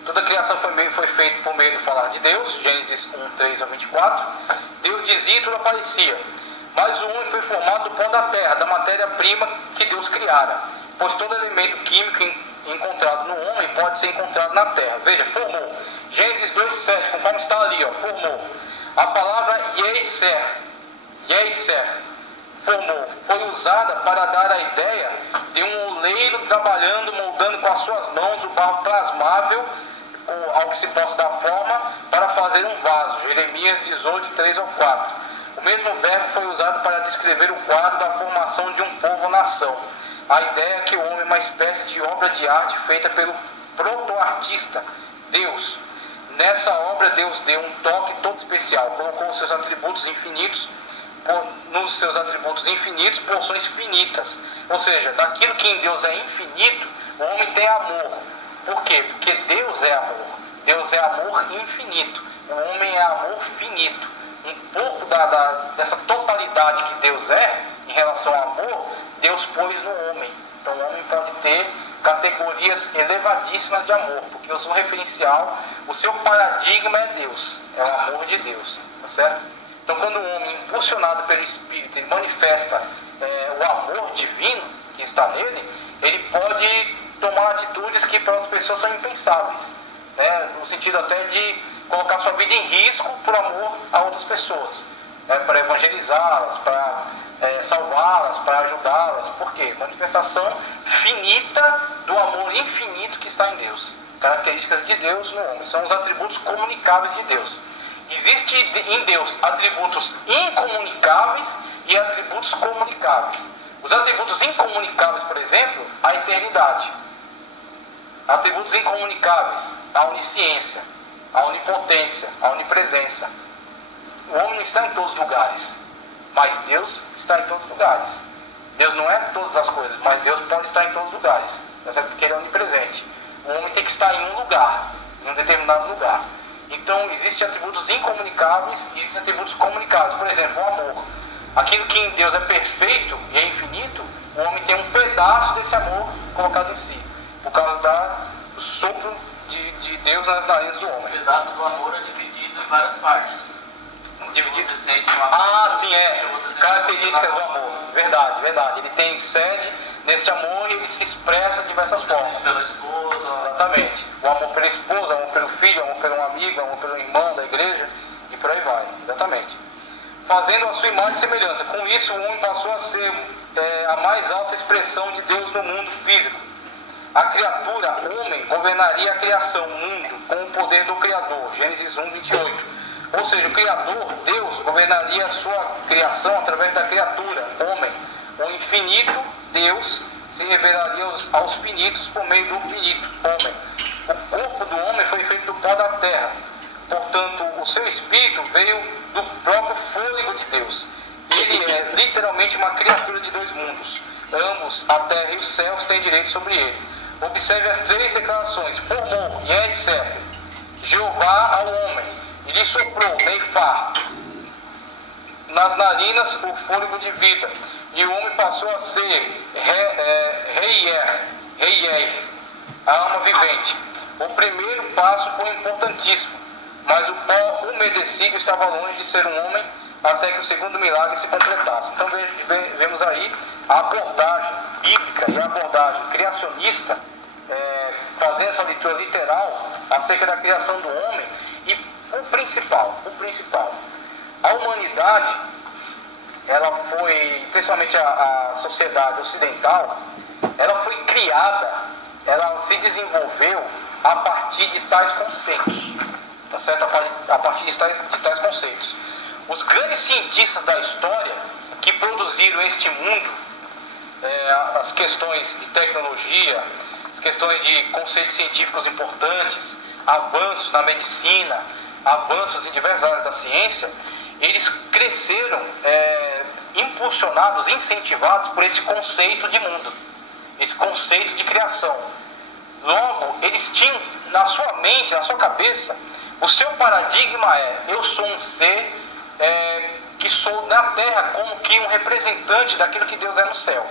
toda a criação foi feita por meio do falar de Deus, Gênesis 1, 3 a 24. Deus dizia e tudo aparecia. Mas o homem foi formado do pó da terra, da matéria-prima que Deus criara. Pois todo elemento químico encontrado no homem pode ser encontrado na terra. Veja, formou. Gênesis 2,7, conforme está ali, ó, formou. A palavra Yeiser, formou, foi usada para dar a ideia de um oleiro trabalhando, moldando com as suas mãos o barro plasmável, ao que se possa dar forma, para fazer um vaso. Jeremias 18, 3 ao 4. O mesmo verbo foi usado para descrever o quadro da formação de um povo ou nação. A ideia é que o homem é uma espécie de obra de arte feita pelo proto-artista, Deus. Nessa obra, Deus deu um toque todo especial, colocou os seus atributos infinitos, nos seus atributos infinitos, porções finitas. Ou seja, daquilo que em Deus é infinito, o homem tem amor. Por quê? Porque Deus é amor. Deus é amor infinito. O homem é amor finito. Um pouco dessa totalidade que Deus é, em relação ao amor, Deus pôs no homem. Então o homem pode ter categorias elevadíssimas de amor, porque o seu referencial, o seu paradigma é Deus, é o amor de Deus, tá certo? Então quando o homem, impulsionado pelo Espírito, ele manifesta o amor divino que está nele, ele pode tomar atitudes que para as pessoas são impensáveis, né? No sentido até de colocar sua vida em risco por amor a outras pessoas, né? Para evangelizá-las, para salvá-las, para ajudá-las. Por quê? Manifestação finita do amor infinito que está em Deus. Características de Deus no homem, são os atributos comunicáveis de Deus. Existe em Deus atributos incomunicáveis e atributos comunicáveis. Os atributos incomunicáveis, por exemplo, a eternidade. Atributos incomunicáveis, a onisciência, a onipotência, a onipresença. O homem não está em todos os lugares, mas Deus está em todos os lugares. Deus não é todas as coisas, mas Deus pode estar em todos os lugares, porque Ele é onipresente. O homem tem que estar em um lugar, em um determinado lugar. Então existem atributos incomunicáveis e existem atributos comunicáveis. Por exemplo, o amor. Aquilo que em Deus é perfeito e é infinito, o homem tem um pedaço desse amor colocado em si, por causa do sopro de Deus nas narinas do homem. O pedaço do amor é dividido em várias partes. Dividido. Você sente um amor, sim, características do amor. Verdade, verdade. Ele tem sede nesse amor e ele se expressa de diversas formas. Pela esposa. Exatamente. O amor pela esposa, o amor pelo filho, o amor pelo amigo, o amor pelo irmão da igreja e por aí vai. Exatamente. Fazendo a sua imagem e semelhança. Com isso, o homem passou a ser a mais alta expressão de Deus no mundo físico. A criatura, o homem, governaria a criação, o mundo, com o poder do Criador. Gênesis 1, 28. Ou seja, o Criador, Deus, governaria a sua criação através da criatura, homem. O infinito, Deus, se revelaria aos finitos por meio do finito, homem. O corpo do homem foi feito do pó da terra. Portanto, o seu espírito veio do próprio fôlego de Deus. Ele é literalmente uma criatura de dois mundos. Ambos, a terra e os céus, têm direito sobre ele. Observe as três declarações. Formou, e é etc. Jeová ao homem, e lhe soprou, neifar, nas narinas o fôlego de vida. E o homem passou a ser reier, a alma vivente. O primeiro passo foi importantíssimo, mas o pó umedecido estava longe de ser um homem até que o segundo milagre se completasse. Então vemos aí a abordagem bíblica e a abordagem criacionista, fazendo essa leitura literal acerca da criação do homem. E o principal, a humanidade, ela foi, principalmente a sociedade ocidental, ela foi criada ela se desenvolveu a partir de tais conceitos, tá certo? A partir de tais conceitos. Os grandes cientistas da história que produziram este mundo, as questões de tecnologia, as questões de conceitos científicos importantes, avanços na medicina, avanços em diversas áreas da ciência, eles cresceram impulsionados, incentivados por esse conceito de mundo, esse conceito de criação. Logo, eles tinham na sua mente, na sua cabeça, o seu paradigma eu sou um ser que sou na terra como que um representante daquilo que Deus é no céu.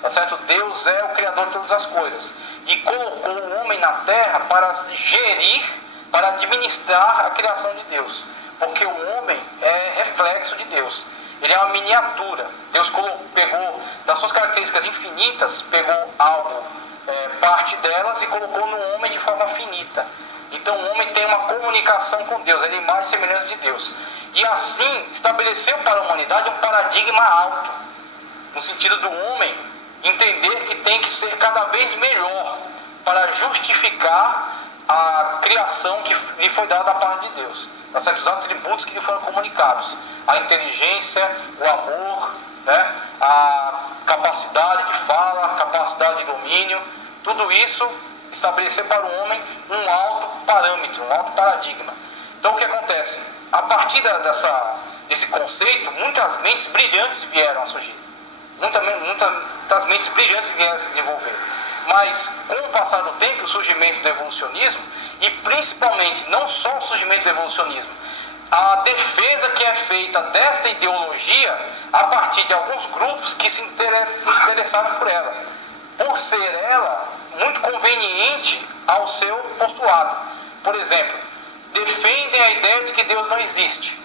Tá certo? Deus é o Criador de todas as coisas. E colocou o homem na terra para gerir, para administrar a criação de Deus. Porque o homem é reflexo de Deus. Ele é uma miniatura. Deus pegou das suas características infinitas, pegou algo, parte delas, e colocou no homem de forma finita. Então o homem tem uma comunicação com Deus, ele é a imagem e semelhança de Deus. E assim estabeleceu para a humanidade um paradigma alto, no sentido do homem entender que tem que ser cada vez melhor para justificar a criação que lhe foi dada da parte de Deus. Tá certo? Os atributos que lhe foram comunicados, a inteligência, o amor, né? A capacidade de fala, a capacidade de domínio, tudo isso estabelecer para o homem um alto parâmetro, um alto paradigma. Então o que acontece? A partir desse conceito, muitas mentes brilhantes vieram a surgir. Muitas mentes brilhantes vieram a se desenvolver. Mas com o passar do tempo, o surgimento do evolucionismo, e principalmente não só o surgimento do evolucionismo, a defesa que é feita desta ideologia a partir de alguns grupos que se interessaram por ela, por ser ela muito conveniente ao seu postulado. Por exemplo, defendem a ideia de que Deus não existe.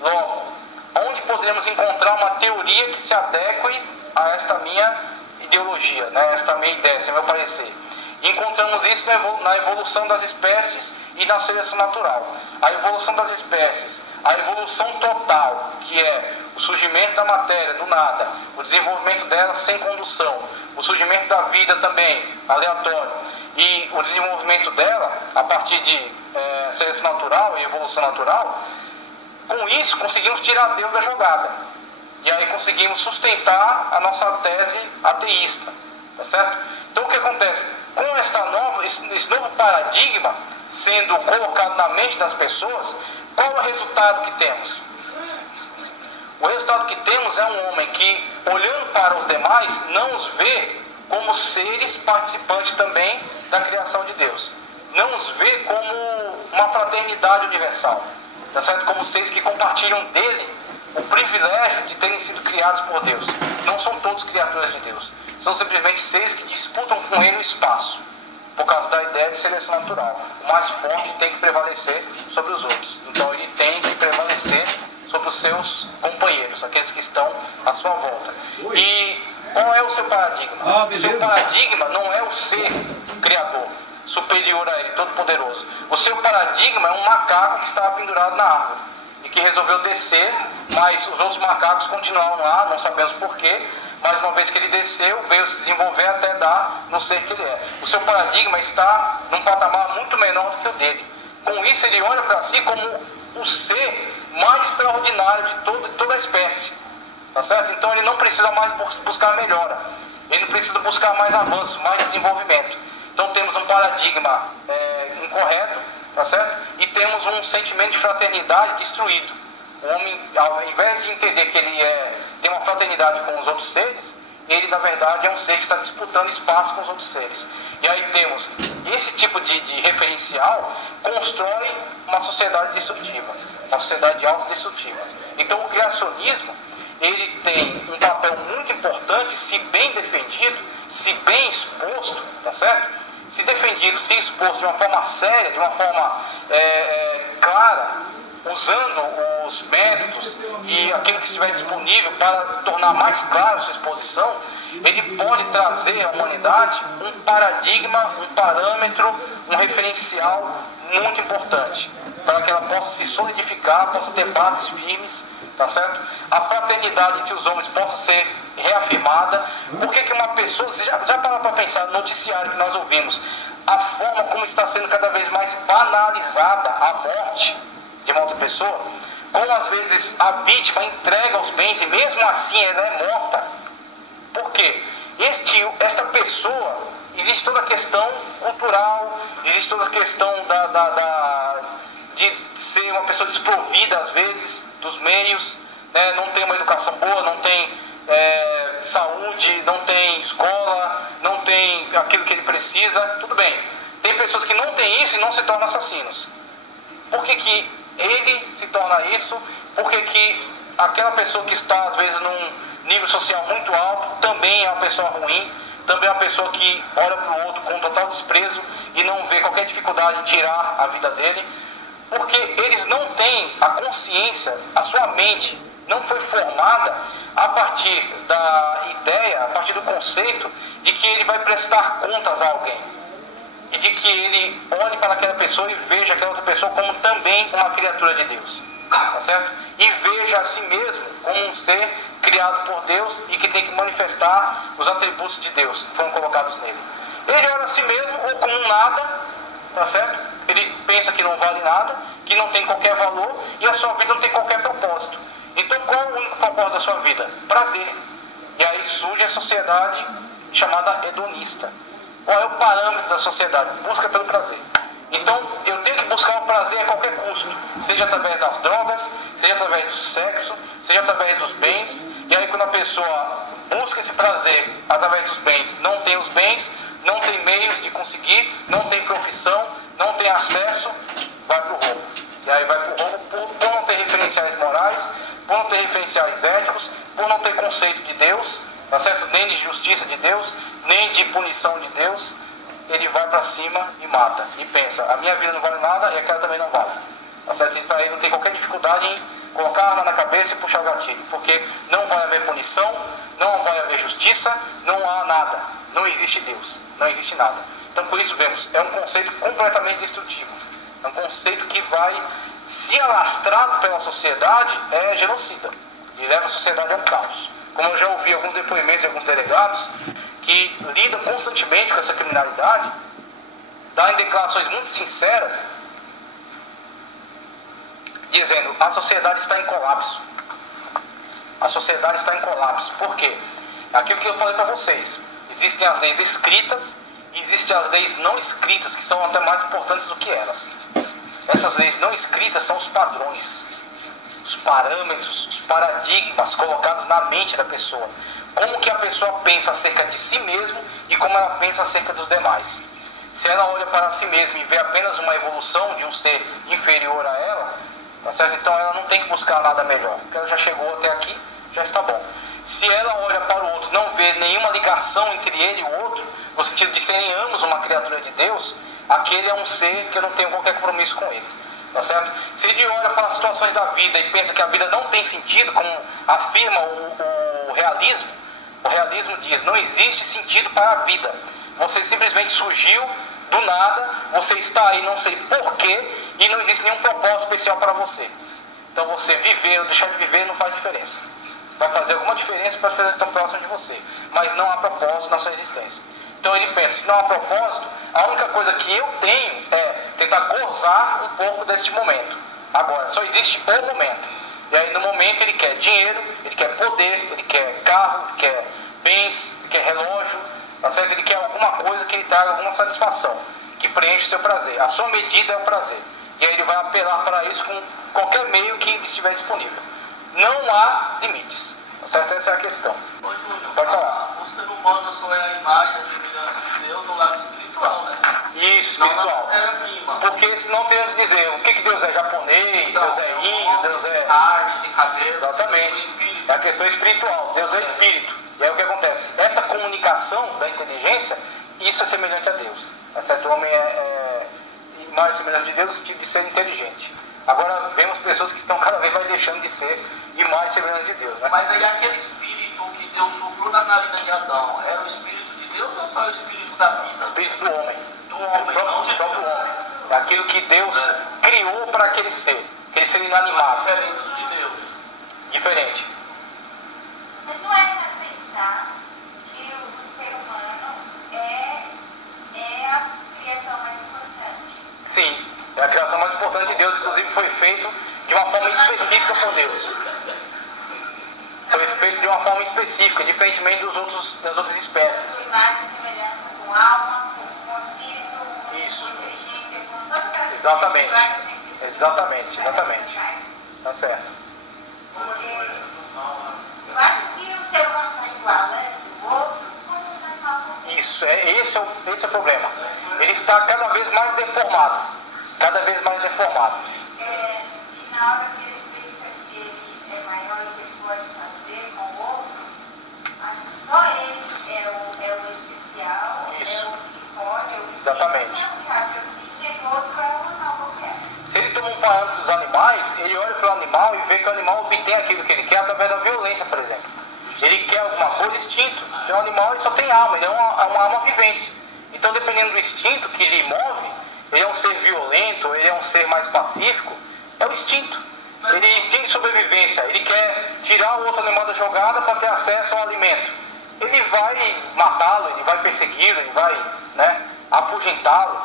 Logo, onde poderemos encontrar uma teoria que se adeque a esta minha ideologia, né? Esta minha ideia, esse é meu parecer? Encontramos isso na evolução das espécies e na seleção natural. A evolução das espécies, a evolução total, que é o surgimento da matéria do nada, o desenvolvimento dela sem condução, o surgimento da vida também, aleatório, e o desenvolvimento dela a partir de seleção natural e evolução natural. Com isso conseguimos tirar Deus da jogada, e aí conseguimos sustentar a nossa tese ateísta, tá certo? Então o que acontece? Com esse novo paradigma sendo colocado na mente das pessoas, qual é o resultado que temos? O resultado que temos é um homem que, olhando para os demais, não os vê como seres participantes também da criação de Deus. Não os vê como uma fraternidade universal, tá certo? Como seres que compartilham dele o privilégio de terem sido criados por Deus. Não são todos criaturas de Deus. São simplesmente seres que disputam com ele o espaço, por causa da ideia de seleção natural. O mais forte tem que prevalecer sobre os outros. Então ele tem que prevalecer sobre os seus companheiros, aqueles que estão à sua volta. E qual é o seu paradigma? O seu paradigma não é o ser criador, superior a ele, todo poderoso. O seu paradigma é um macaco que estava pendurado na árvore e que resolveu descer, mas os outros macacos continuaram lá, não sabemos porquê. Mas uma vez que ele desceu, veio se desenvolver até dar no ser que ele é. O seu paradigma está num patamar muito menor do que o dele. Com isso ele olha para si como o ser mais extraordinário de toda a espécie, tá certo? Então ele não precisa mais buscar melhora, ele não precisa buscar mais avanço, mais desenvolvimento. Então temos um paradigma incorreto, tá certo? E temos um sentimento de fraternidade destruído. O homem, ao invés de entender que ele tem uma fraternidade com os outros seres, ele na verdade é um ser que está disputando espaço com os outros seres. E aí temos esse tipo de referencial, constrói uma sociedade destrutiva, uma sociedade autodestrutiva. Então o criacionismo, ele tem um papel muito importante, se bem defendido, se bem exposto, tá certo? Se defendido, se exposto de uma forma séria, de uma forma clara, usando os métodos e aquilo que estiver disponível para tornar mais clara a sua exposição, ele pode trazer à humanidade um paradigma, um parâmetro, um referencial muito importante, para que ela possa se solidificar, possa ter bases firmes tá certo? A fraternidade entre os homens possa ser reafirmada. Por que uma pessoa, você já parou para pensar no noticiário que nós ouvimos, a forma como está sendo cada vez mais banalizada a morte de uma outra pessoa, como às vezes a vítima entrega os bens e mesmo assim ela é morta. Por quê? Esta pessoa, existe toda a questão cultural, existe toda a questão de ser uma pessoa desprovida às vezes dos meios, né? Não tem uma educação boa, não tem saúde, não tem escola, não tem aquilo que ele precisa. Tudo bem, tem pessoas que não têm isso e não se tornam assassinos. Por que ele se torna isso? Por que aquela pessoa que está às vezes num nível social muito alto também é uma pessoa ruim, também é uma pessoa que olha para o outro com total desprezo e não vê qualquer dificuldade em tirar a vida dele? Porque eles não têm a consciência, a sua mente não foi formada a partir da ideia, a partir do conceito de que ele vai prestar contas a alguém. E de que ele olhe para aquela pessoa e veja aquela outra pessoa como também uma criatura de Deus. Tá certo? E veja a si mesmo como um ser criado por Deus e que tem que manifestar os atributos de Deus que foram colocados nele. Ele olha a si mesmo ou como um nada, tá certo? Ele pensa que não vale nada, que não tem qualquer valor e a sua vida não tem qualquer propósito. Então qual é o único propósito da sua vida? Prazer. E aí surge a sociedade chamada hedonista. Qual é o parâmetro da sociedade? Busca pelo prazer. Então eu tenho que buscar o prazer a qualquer custo, seja através das drogas, seja através do sexo, seja através dos bens. E aí quando a pessoa busca esse prazer através dos bens, não tem os bens, não tem meios de conseguir, não tem profissão, não tem acesso, vai para o roubo. E aí vai para o roubo por não ter referenciais morais, por não ter referenciais éticos, por não ter conceito de Deus, tá certo? Nem de justiça de Deus, nem de punição de Deus. Ele vai para cima e mata. E pensa, a minha vida não vale nada e aquela também não vale. Tá certo? Então aí não tem qualquer dificuldade em colocar a arma na cabeça e puxar o gatilho. Porque não vai haver punição, não vai haver justiça, não há nada. Não existe Deus. Não existe nada. Então por isso vemos, é um conceito completamente destrutivo. É um conceito que vai, se alastrado pela sociedade, é genocida. E leva a sociedade a um caos. Como eu já ouvi alguns depoimentos de alguns delegados que lidam constantemente com essa criminalidade, dão declarações muito sinceras, dizendo: a sociedade está em colapso. A sociedade está em colapso. Por quê? Aquilo que eu falei para vocês. Existem as leis escritas e existem as leis não escritas, que são até mais importantes do que elas. Essas leis não escritas são os padrões, os parâmetros, os paradigmas colocados na mente da pessoa. Como que a pessoa pensa acerca de si mesmo e como ela pensa acerca dos demais. Se ela olha para si mesma e vê apenas uma evolução de um ser inferior a ela, tá certo? Então ela não tem que buscar nada melhor, porque ela já chegou até aqui, já está bom. Se ela olha para o outro, não vê nenhuma ligação entre ele e o outro, no sentido de serem ambos uma criatura de Deus, aquele é um ser que eu não tenho qualquer compromisso com ele. Tá certo? Se ele olha para as situações da vida e pensa que a vida não tem sentido, como afirma o realismo, o realismo diz: não existe sentido para a vida. Você simplesmente surgiu do nada, você está aí não sei porquê e não existe nenhum propósito especial para você. Então você viver ou deixar de viver não faz diferença. Vai fazer alguma diferença para as pessoas que estão próximas de você, mas não há propósito na sua existência. Então ele pensa: se não há propósito, a única coisa que eu tenho é tentar gozar um pouco deste momento. Agora, só existe o momento. E aí no momento ele quer dinheiro, ele quer poder, ele quer carro, ele quer bens, ele quer relógio, tá certo? Ele quer alguma coisa que lhe traga alguma satisfação, que preenche o seu prazer. A sua medida é o prazer. E aí ele vai apelar para isso com qualquer meio que estiver disponível. Não há limites, tá certo? Essa é a questão. Ô, Júnior, Pode falar. o ser humano só é a imagem, a semelhança de Deus no lado espiritual, né? Isso, espiritual. Porque senão temos que dizer o que Deus é japonês, Então, Deus é índio, Deus é... carne, de cabelo. Exatamente. É a questão espiritual. Deus é espírito. E aí o que acontece? Essa comunicação da inteligência, isso é semelhante a Deus. Tá certo? O homem é mais semelhante de Deus no sentido de ser inteligente. Agora vemos pessoas que estão cada vez mais deixando de ser mais semelhantes de Deus, né? Mas aí aquele espírito que Deus soprou na narina de Adão, era o espírito de Deus ou só o espírito da vida? O espírito do homem. Do homem, não de próprio Deus. homem. É aquilo que Deus criou para aquele ser inanimado. Diferente de Deus. Diferente. Mas não é para pensar que o ser humano é a criação mais importante. Sim, é a criação mais importante de Deus, inclusive foi feito de uma forma específica por Deus. Foi feito de uma forma específica, diferentemente das outras espécies. Com imagem e semelhança, com alma, com espírito, Isso. com inteligência, com todas aquelas Exatamente. coisas. Exatamente. Tá certo. Porque eu acho que o ser humano está igual, né? O outro, quando não é mal com Deus. Isso, esse é o problema. Ele está cada vez mais deformado. Cada vez mais deformado. E na hora que ele pensa que ele é maior e que ele pode fazer com o outro, acho que só ele é o especial, Isso. é o que pode, é o que Exatamente. é o que raciocínio, e o outro é um não qualquer. Se ele toma um parâmetro dos animais, ele olha para o animal e vê que o animal obtém aquilo que ele quer através da violência, por exemplo. Ele quer alguma coisa, instinto. Então o animal ele só tem alma, ele é uma alma vivente. Então, dependendo do instinto que lhe move, ele é um ser violento, ele é um ser mais pacífico, é o instinto. Ele é instinto de sobrevivência, ele quer tirar o outro animal da jogada para ter acesso ao alimento. Ele vai matá-lo, ele vai persegui-lo, ele vai, afugentá-lo.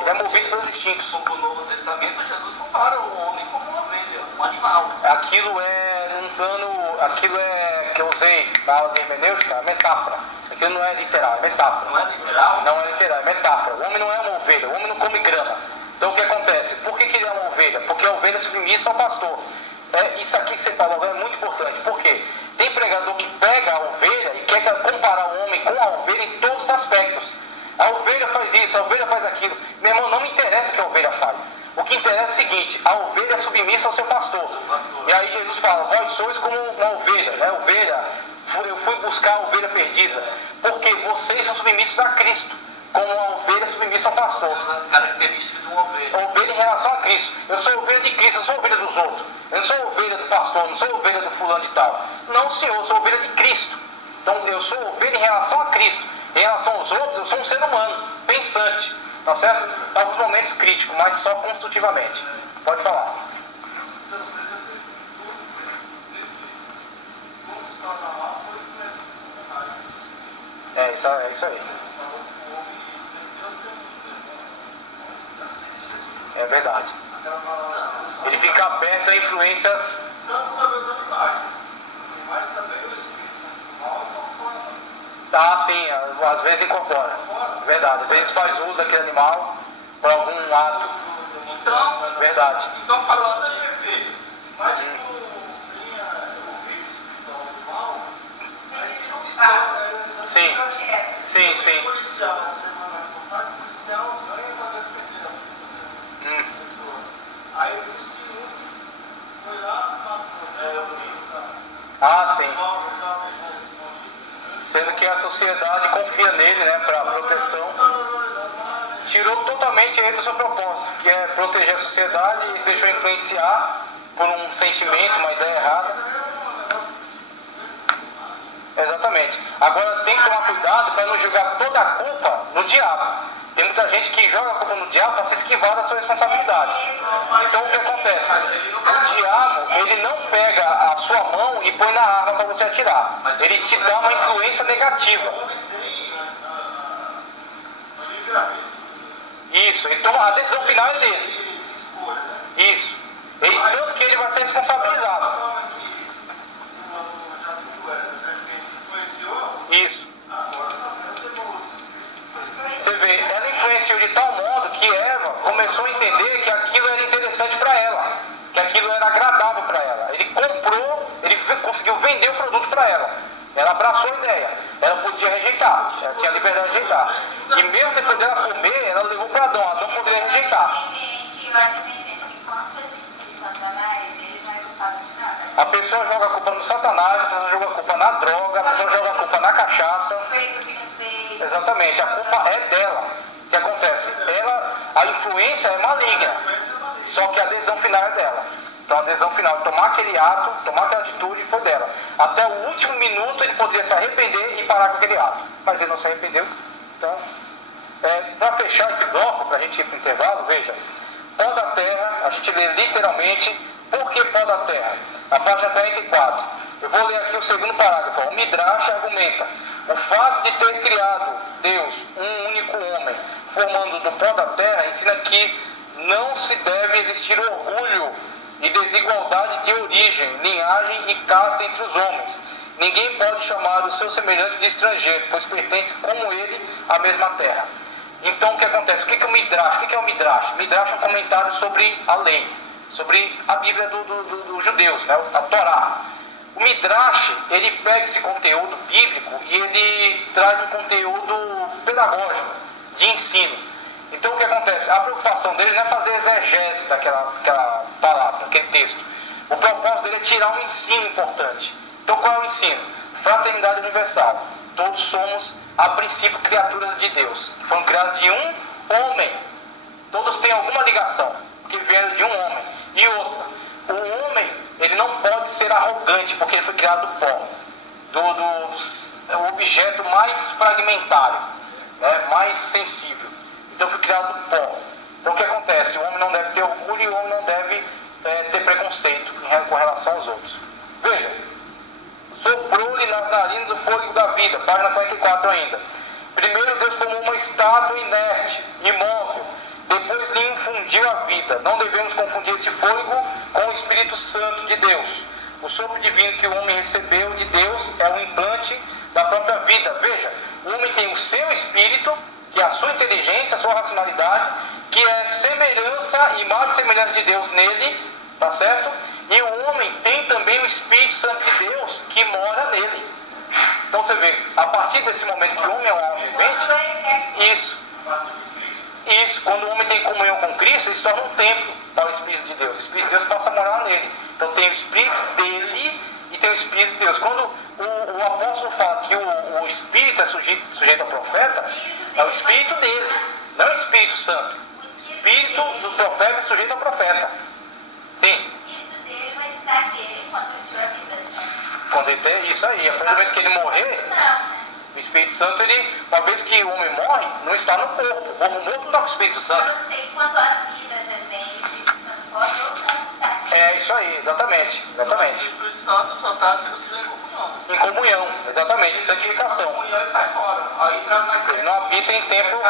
Ele é movido pelos instintos. No Novo Testamento, Jesus compara o homem como uma ovelha, um animal. Aquilo é num plano, aquilo é que eu usei na aula de hermenêutica, metáfora. Aquilo não é literal, é metáfora. Não é literal? Não é literal, é metáfora. O homem não é uma ovelha, o homem não come grama. Então o que acontece? Por que ele é uma ovelha? Porque a ovelha é submissa ao pastor. Isso aqui que você falou agora é muito importante. Por quê? Tem pregador que pega a ovelha e quer comparar o homem com a ovelha em todos os aspectos. A ovelha faz isso, a ovelha faz aquilo. Meu irmão, não me interessa o que a ovelha faz. O que interessa é o seguinte: a ovelha é submissa ao seu pastor. E aí Jesus fala: vós sois como uma ovelha, ovelha. Eu fui buscar a ovelha perdida. Porque vocês são submissos a Cristo, como a ovelha submissa ao pastor. As características de uma ovelha. Ovelha em relação a Cristo. Eu sou ovelha de Cristo, eu sou ovelha dos outros. Eu não sou ovelha do pastor, não sou ovelha do fulano de tal. Não, senhor, eu sou ovelha de Cristo. Então eu sou ovelha em relação a Cristo. Em relação aos outros, eu sou um ser humano, pensante. Tá certo? Em alguns momentos críticos, mas só construtivamente. Pode falar. É isso aí. É verdade. Ele fica aberto a influências. Tá, sim, às vezes incorpora. Verdade. Às vezes faz uso daquele animal por algum ato. Então, Verdade. então falando de efeito, mas Sim. Sim. Sim, sim. Ah, sim. Sendo que a sociedade confia nele, para proteção. Tirou totalmente ele do seu propósito, que é proteger a sociedade, e se deixou influenciar por um sentimento, mas é errado. Exatamente. Agora tem que tomar cuidado para não jogar toda a culpa no diabo. Tem muita gente que joga a culpa no diabo para se esquivar da sua responsabilidade. Então o que acontece? O diabo, ele não pega a sua mão e põe na arma para você atirar. Ele te dá uma influência negativa. Isso, então a decisão final é dele. Isso. Tanto que ele vai ser responsabilizado. Isso. Você vê, ela influenciou de tal modo que Eva começou a entender que aquilo era interessante para ela, que aquilo era agradável para ela. Ele comprou, ele conseguiu vender o produto para ela. Ela abraçou a ideia. Ela podia rejeitar, ela tinha liberdade de rejeitar. E mesmo depois dela comer, ela levou para Adão. Adão poderia rejeitar. A pessoa joga a culpa no Satanás, a pessoa joga a culpa na droga, a pessoa joga a culpa na cachaça. Exatamente, a culpa é dela. O que acontece? A influência é maligna, só que a decisão final é dela. Então a decisão final de tomar aquele ato, tomar aquela atitude foi dela. Até o último minuto ele poderia se arrepender e parar com aquele ato, mas ele não se arrependeu. Então, para fechar esse bloco, para a gente ir para o intervalo, veja, pó da terra, a gente lê literalmente, por que pó da terra? A página 44. vou ler aqui o segundo parágrafo. O Midrash argumenta: o fato de ter criado Deus um único homem, formando do pó da terra, ensina que não se deve existir orgulho e desigualdade de origem, linhagem e casta entre os homens. Ninguém pode chamar os seus semelhantes de estrangeiro, pois pertence como ele à mesma terra. Então o que acontece? O que é o Midrash? O que é o Midrash? O Midrash é um comentário sobre a lei, sobre a Bíblia dos judeus, né? A Torá. O Midrash, ele pega esse conteúdo bíblico e ele traz um conteúdo pedagógico, de ensino. Então o que acontece? A preocupação dele não é fazer exegese daquela palavra, daquele texto. O propósito dele é tirar um ensino importante. Então qual é o ensino? Fraternidade universal. Todos somos, a princípio, criaturas de Deus. Foram criados de um homem. Todos têm alguma ligação, porque vieram de um homem. E outra, o homem, ele não pode ser arrogante, porque ele foi criado do pó, do objeto mais fragmentário, né, mais sensível. Então foi criado do pó. Então o que acontece? O homem não deve ter orgulho e o homem não deve ter preconceito com relação aos outros. Veja, soprou-lhe nas narinas o fôlego da vida, página 44 ainda. Primeiro Deus formou uma estátua inerte, imóvel, depois lhe infundiu a vida. Não devemos confundir esse fôlego com o Espírito Santo de Deus. O sopro divino que o homem recebeu de Deus é um implante da própria vida. Veja, o homem tem o seu espírito, que é a sua inteligência, a sua racionalidade, que é semelhança, imagem e semelhança de Deus nele, tá certo? E o homem tem também o Espírito Santo de Deus que mora nele. Então você vê, a partir desse momento que o homem é um alma vivente, isso, quando o homem tem comunhão com Cristo, ele se torna um templo para o Espírito de Deus. O Espírito de Deus passa a morar nele. Então tem o Espírito dele e tem o Espírito de Deus. Quando o apóstolo fala que o Espírito é sujeito ao profeta, é o Espírito dele, não é o Espírito Santo. O Espírito do profeta é sujeito ao profeta. Sim. Quando ele tem isso aí, a partir do momento que ele morrer, o Espírito Santo, ele, uma vez que o homem morre, não está no corpo. O corpo morto não está com o Espírito Santo. É isso aí, exatamente. O Espírito Santo só está se você em comunhão. Em comunhão, exatamente, santificação. Comunhão e sai fora. Aí traz mais Ele não habita em templo,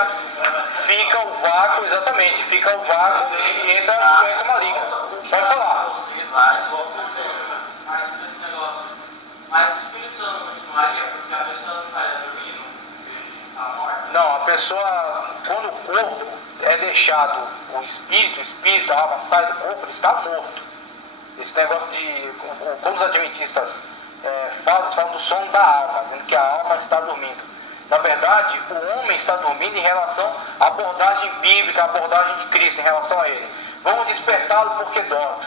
fica o vácuo, exatamente, fica o vácuo e entra a doença maligna. Pode falar. Mas o Espírito Santo continuaria, porque a pessoa não estaria dormindo, está morta? Não, a pessoa, quando o corpo é deixado, o espírito, a alma sai do corpo, ele está morto. Esse negócio de, como os adventistas falam do sono da alma, dizendo que a alma está dormindo. Na verdade, o homem está dormindo em relação à abordagem bíblica, à abordagem de Cristo em relação a ele. Vamos despertá-lo porque dorme.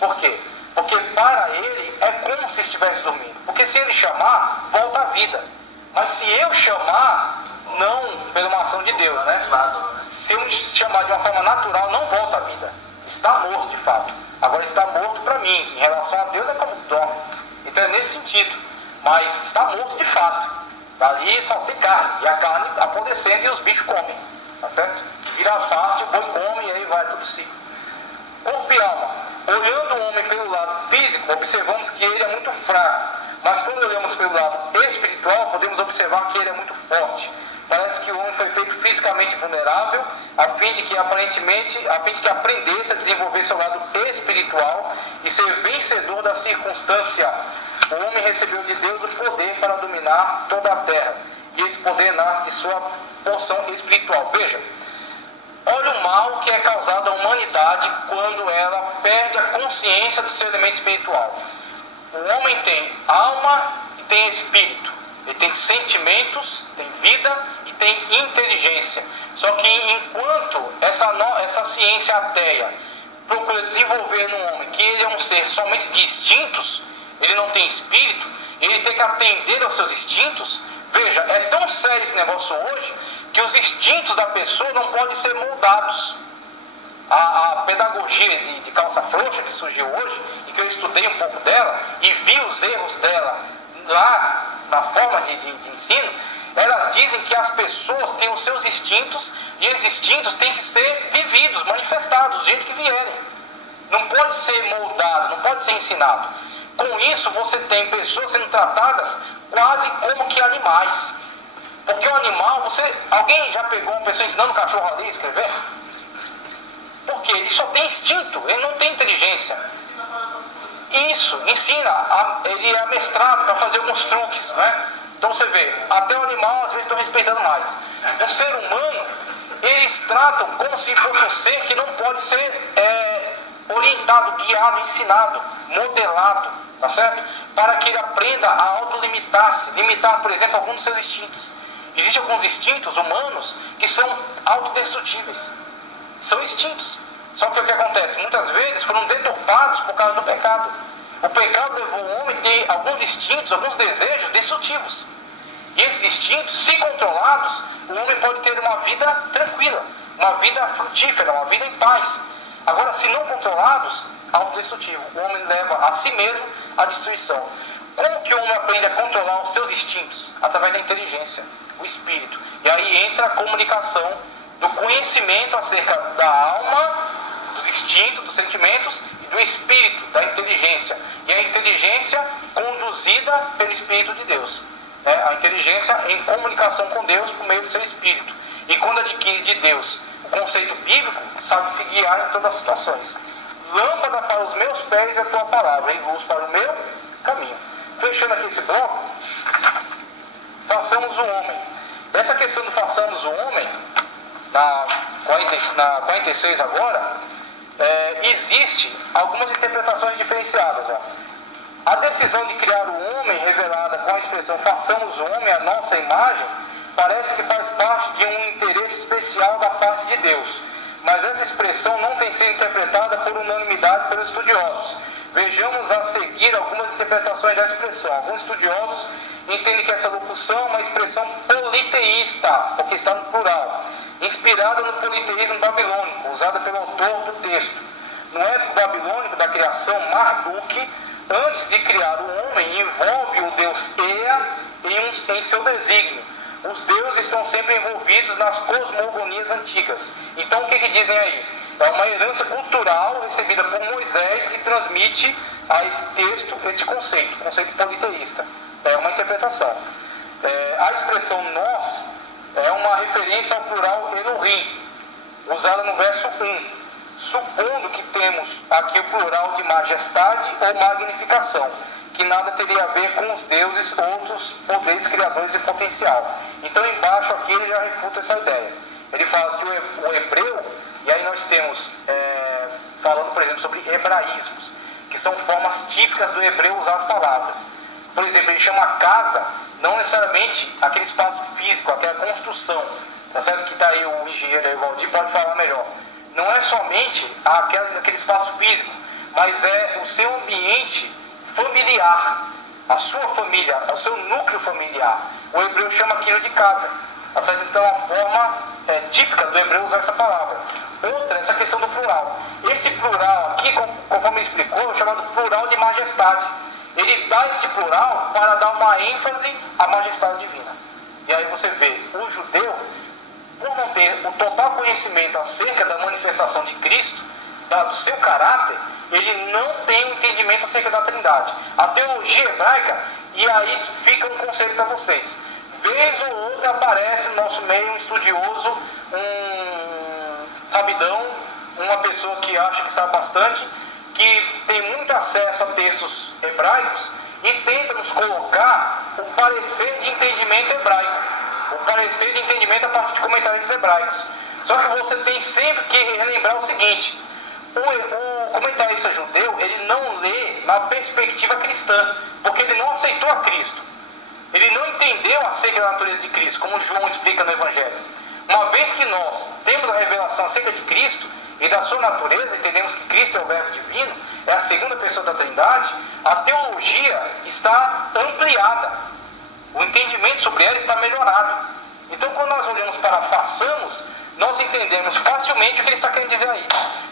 Por quê? Porque para ele é como se estivesse dormindo. Porque se ele chamar, volta à vida. Mas se eu chamar, não pela uma ação de Deus, né? Se eu chamar de uma forma natural, não volta à vida. Está morto de fato. Agora está morto para mim. Em relação a Deus é como dorme. Então é nesse sentido. Mas está morto de fato. Dali só tem carne. E a carne apodrecendo e os bichos comem. Tá certo? Vira a face, o boi come e aí vai tudo ciclo. Corpo e alma. Olhando o homem pelo lado físico, observamos que ele é muito fraco. Mas quando olhamos pelo lado espiritual, podemos observar que ele é muito forte. Parece que o homem foi feito fisicamente vulnerável, a fim de que aprendesse a desenvolver seu lado espiritual e ser vencedor das circunstâncias. O homem recebeu de Deus o poder para dominar toda a terra. E esse poder nasce de sua porção espiritual. Veja. Olha o mal que é causado à humanidade quando ela perde a consciência do seu elemento espiritual. O homem tem alma e tem espírito. Ele tem sentimentos, tem vida e tem inteligência. Só que enquanto essa ciência ateia procura desenvolver no homem que ele é um ser somente de instintos, ele não tem espírito, ele tem que atender aos seus instintos. Veja, é tão sério esse negócio hoje que os instintos da pessoa não podem ser moldados. A pedagogia de calça frouxa que surgiu hoje, e que eu estudei um pouco dela, e vi os erros dela lá na forma de ensino, elas dizem que as pessoas têm os seus instintos, e esses instintos têm que ser vividos, manifestados, do jeito que vierem. Não pode ser moldado, não pode ser ensinado. Com isso você tem pessoas sendo tratadas quase como que animais. Porque o animal, alguém já pegou uma pessoa ensinando o cachorro a ler e escrever? Porque ele só tem instinto, ele não tem inteligência. Isso, ensina, ele é amestrado para fazer alguns truques, né? Então você vê, até o animal às vezes estão respeitando mais. O ser humano, eles tratam como se fosse um ser que não pode ser orientado, guiado, ensinado, modelado, tá certo? Para que ele aprenda a autolimitar-se, limitar, por exemplo, alguns dos seus instintos. Existem alguns instintos humanos que são autodestrutíveis. São instintos. Só que o que acontece? Muitas vezes foram deturpados por causa do pecado. O pecado levou o homem a ter alguns instintos, alguns desejos destrutivos. E esses instintos, se controlados, o homem pode ter uma vida tranquila, uma vida frutífera, uma vida em paz. Agora, se não controlados, autodestrutivo. O homem leva a si mesmo à destruição. Como que o homem aprende a controlar os seus instintos? Através da inteligência, o espírito. E aí entra a comunicação do conhecimento acerca da alma, dos instintos, dos sentimentos e do espírito, da inteligência. E a inteligência conduzida pelo Espírito de Deus. A inteligência em comunicação com Deus por meio do seu espírito. E quando adquire de Deus o conceito bíblico, sabe se guiar em todas as situações. Lâmpada para os meus pés é a tua palavra, e luz para o meu caminho. Fechando aqui esse bloco, façamos o homem. Essa questão do façamos o homem, na 46 agora, existe algumas interpretações diferenciadas. A decisão de criar o homem, revelada com a expressão façamos o homem à nossa imagem, parece que faz parte de um interesse especial da parte de Deus. Mas essa expressão não tem sido interpretada por unanimidade pelos estudiosos. Vejamos a seguir algumas interpretações da expressão. Alguns estudiosos entendem que essa locução é uma expressão politeísta, porque está no plural, inspirada no politeísmo babilônico, usada pelo autor do texto. No épico babilônico da criação, Marduk, antes de criar o homem, envolve o deus Ea em seu desígnio. Os deuses estão sempre envolvidos nas cosmogonias antigas. Então o que dizem aí? É uma herança cultural recebida por Moisés que transmite a esse texto este conceito politeísta. É uma interpretação. A expressão nós é uma referência ao plural Elohim, usada no verso 1, supondo que temos aqui o plural de majestade ou magnificação, que nada teria a ver com os deuses, outros poderes criadores e potencial. Então embaixo aqui ele já refuta essa ideia. Ele fala que o hebreu, e aí nós temos, falando por exemplo sobre hebraísmos, que são formas típicas do hebreu usar as palavras. Por exemplo, ele chama casa, não necessariamente aquele espaço físico, aquela construção. Tá certo que está aí o engenheiro aí, o Valdir, pode falar melhor. Não é somente aquele espaço físico, mas é o seu ambiente familiar, a sua família, o seu núcleo familiar. O hebreu chama aquilo de casa. Tá certo? Então a forma típica do hebreu usar essa palavra. Outra, essa questão do plural. Esse plural aqui, conforme ele explicou, é chamado plural de majestade. Ele dá esse plural para dar uma ênfase à majestade divina. E aí você vê, o judeu, por não ter o total conhecimento acerca da manifestação de Cristo, do seu caráter, ele não tem um entendimento acerca da Trindade. A teologia hebraica, e aí fica um conselho para vocês. Vez ou outra aparece no nosso meio um estudioso, um sabidão, uma pessoa que acha que sabe bastante, que tem muito acesso a textos hebraicos e tenta nos colocar o parecer de entendimento hebraico, o parecer de entendimento a partir de comentários hebraicos. Só que você tem sempre que relembrar o seguinte: o comentarista judeu, ele não lê na perspectiva cristã, porque ele não aceitou a Cristo. Ele não entendeu acerca da natureza de Cristo, como João explica no Evangelho. Uma vez que nós temos a revelação acerca de Cristo e da sua natureza, entendemos que Cristo é o Verbo divino, é a segunda pessoa da Trindade, a teologia está ampliada. O entendimento sobre ela está melhorado. Então, quando nós olhamos para façamos, nós entendemos facilmente o que ele está querendo dizer aí.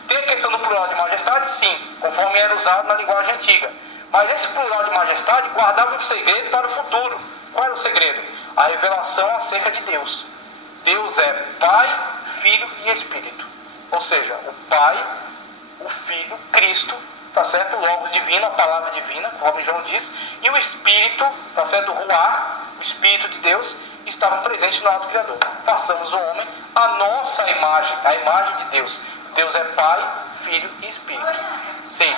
Tem a questão do plural de majestade? Sim, conforme era usado na linguagem antiga. Mas esse plural de majestade guardava um segredo para o futuro. Qual era o segredo? A revelação acerca de Deus. Deus é Pai, Filho e Espírito. Ou seja, o Pai, o Filho, Cristo tá certo? O Logos divino, a palavra divina, como João diz, e o Espírito, tá certo? O Ruach, o Espírito de Deus, estavam presentes no ato criador. Passamos o homem a nossa imagem, a imagem de Deus. Deus é Pai, Filho e Espírito. Sim.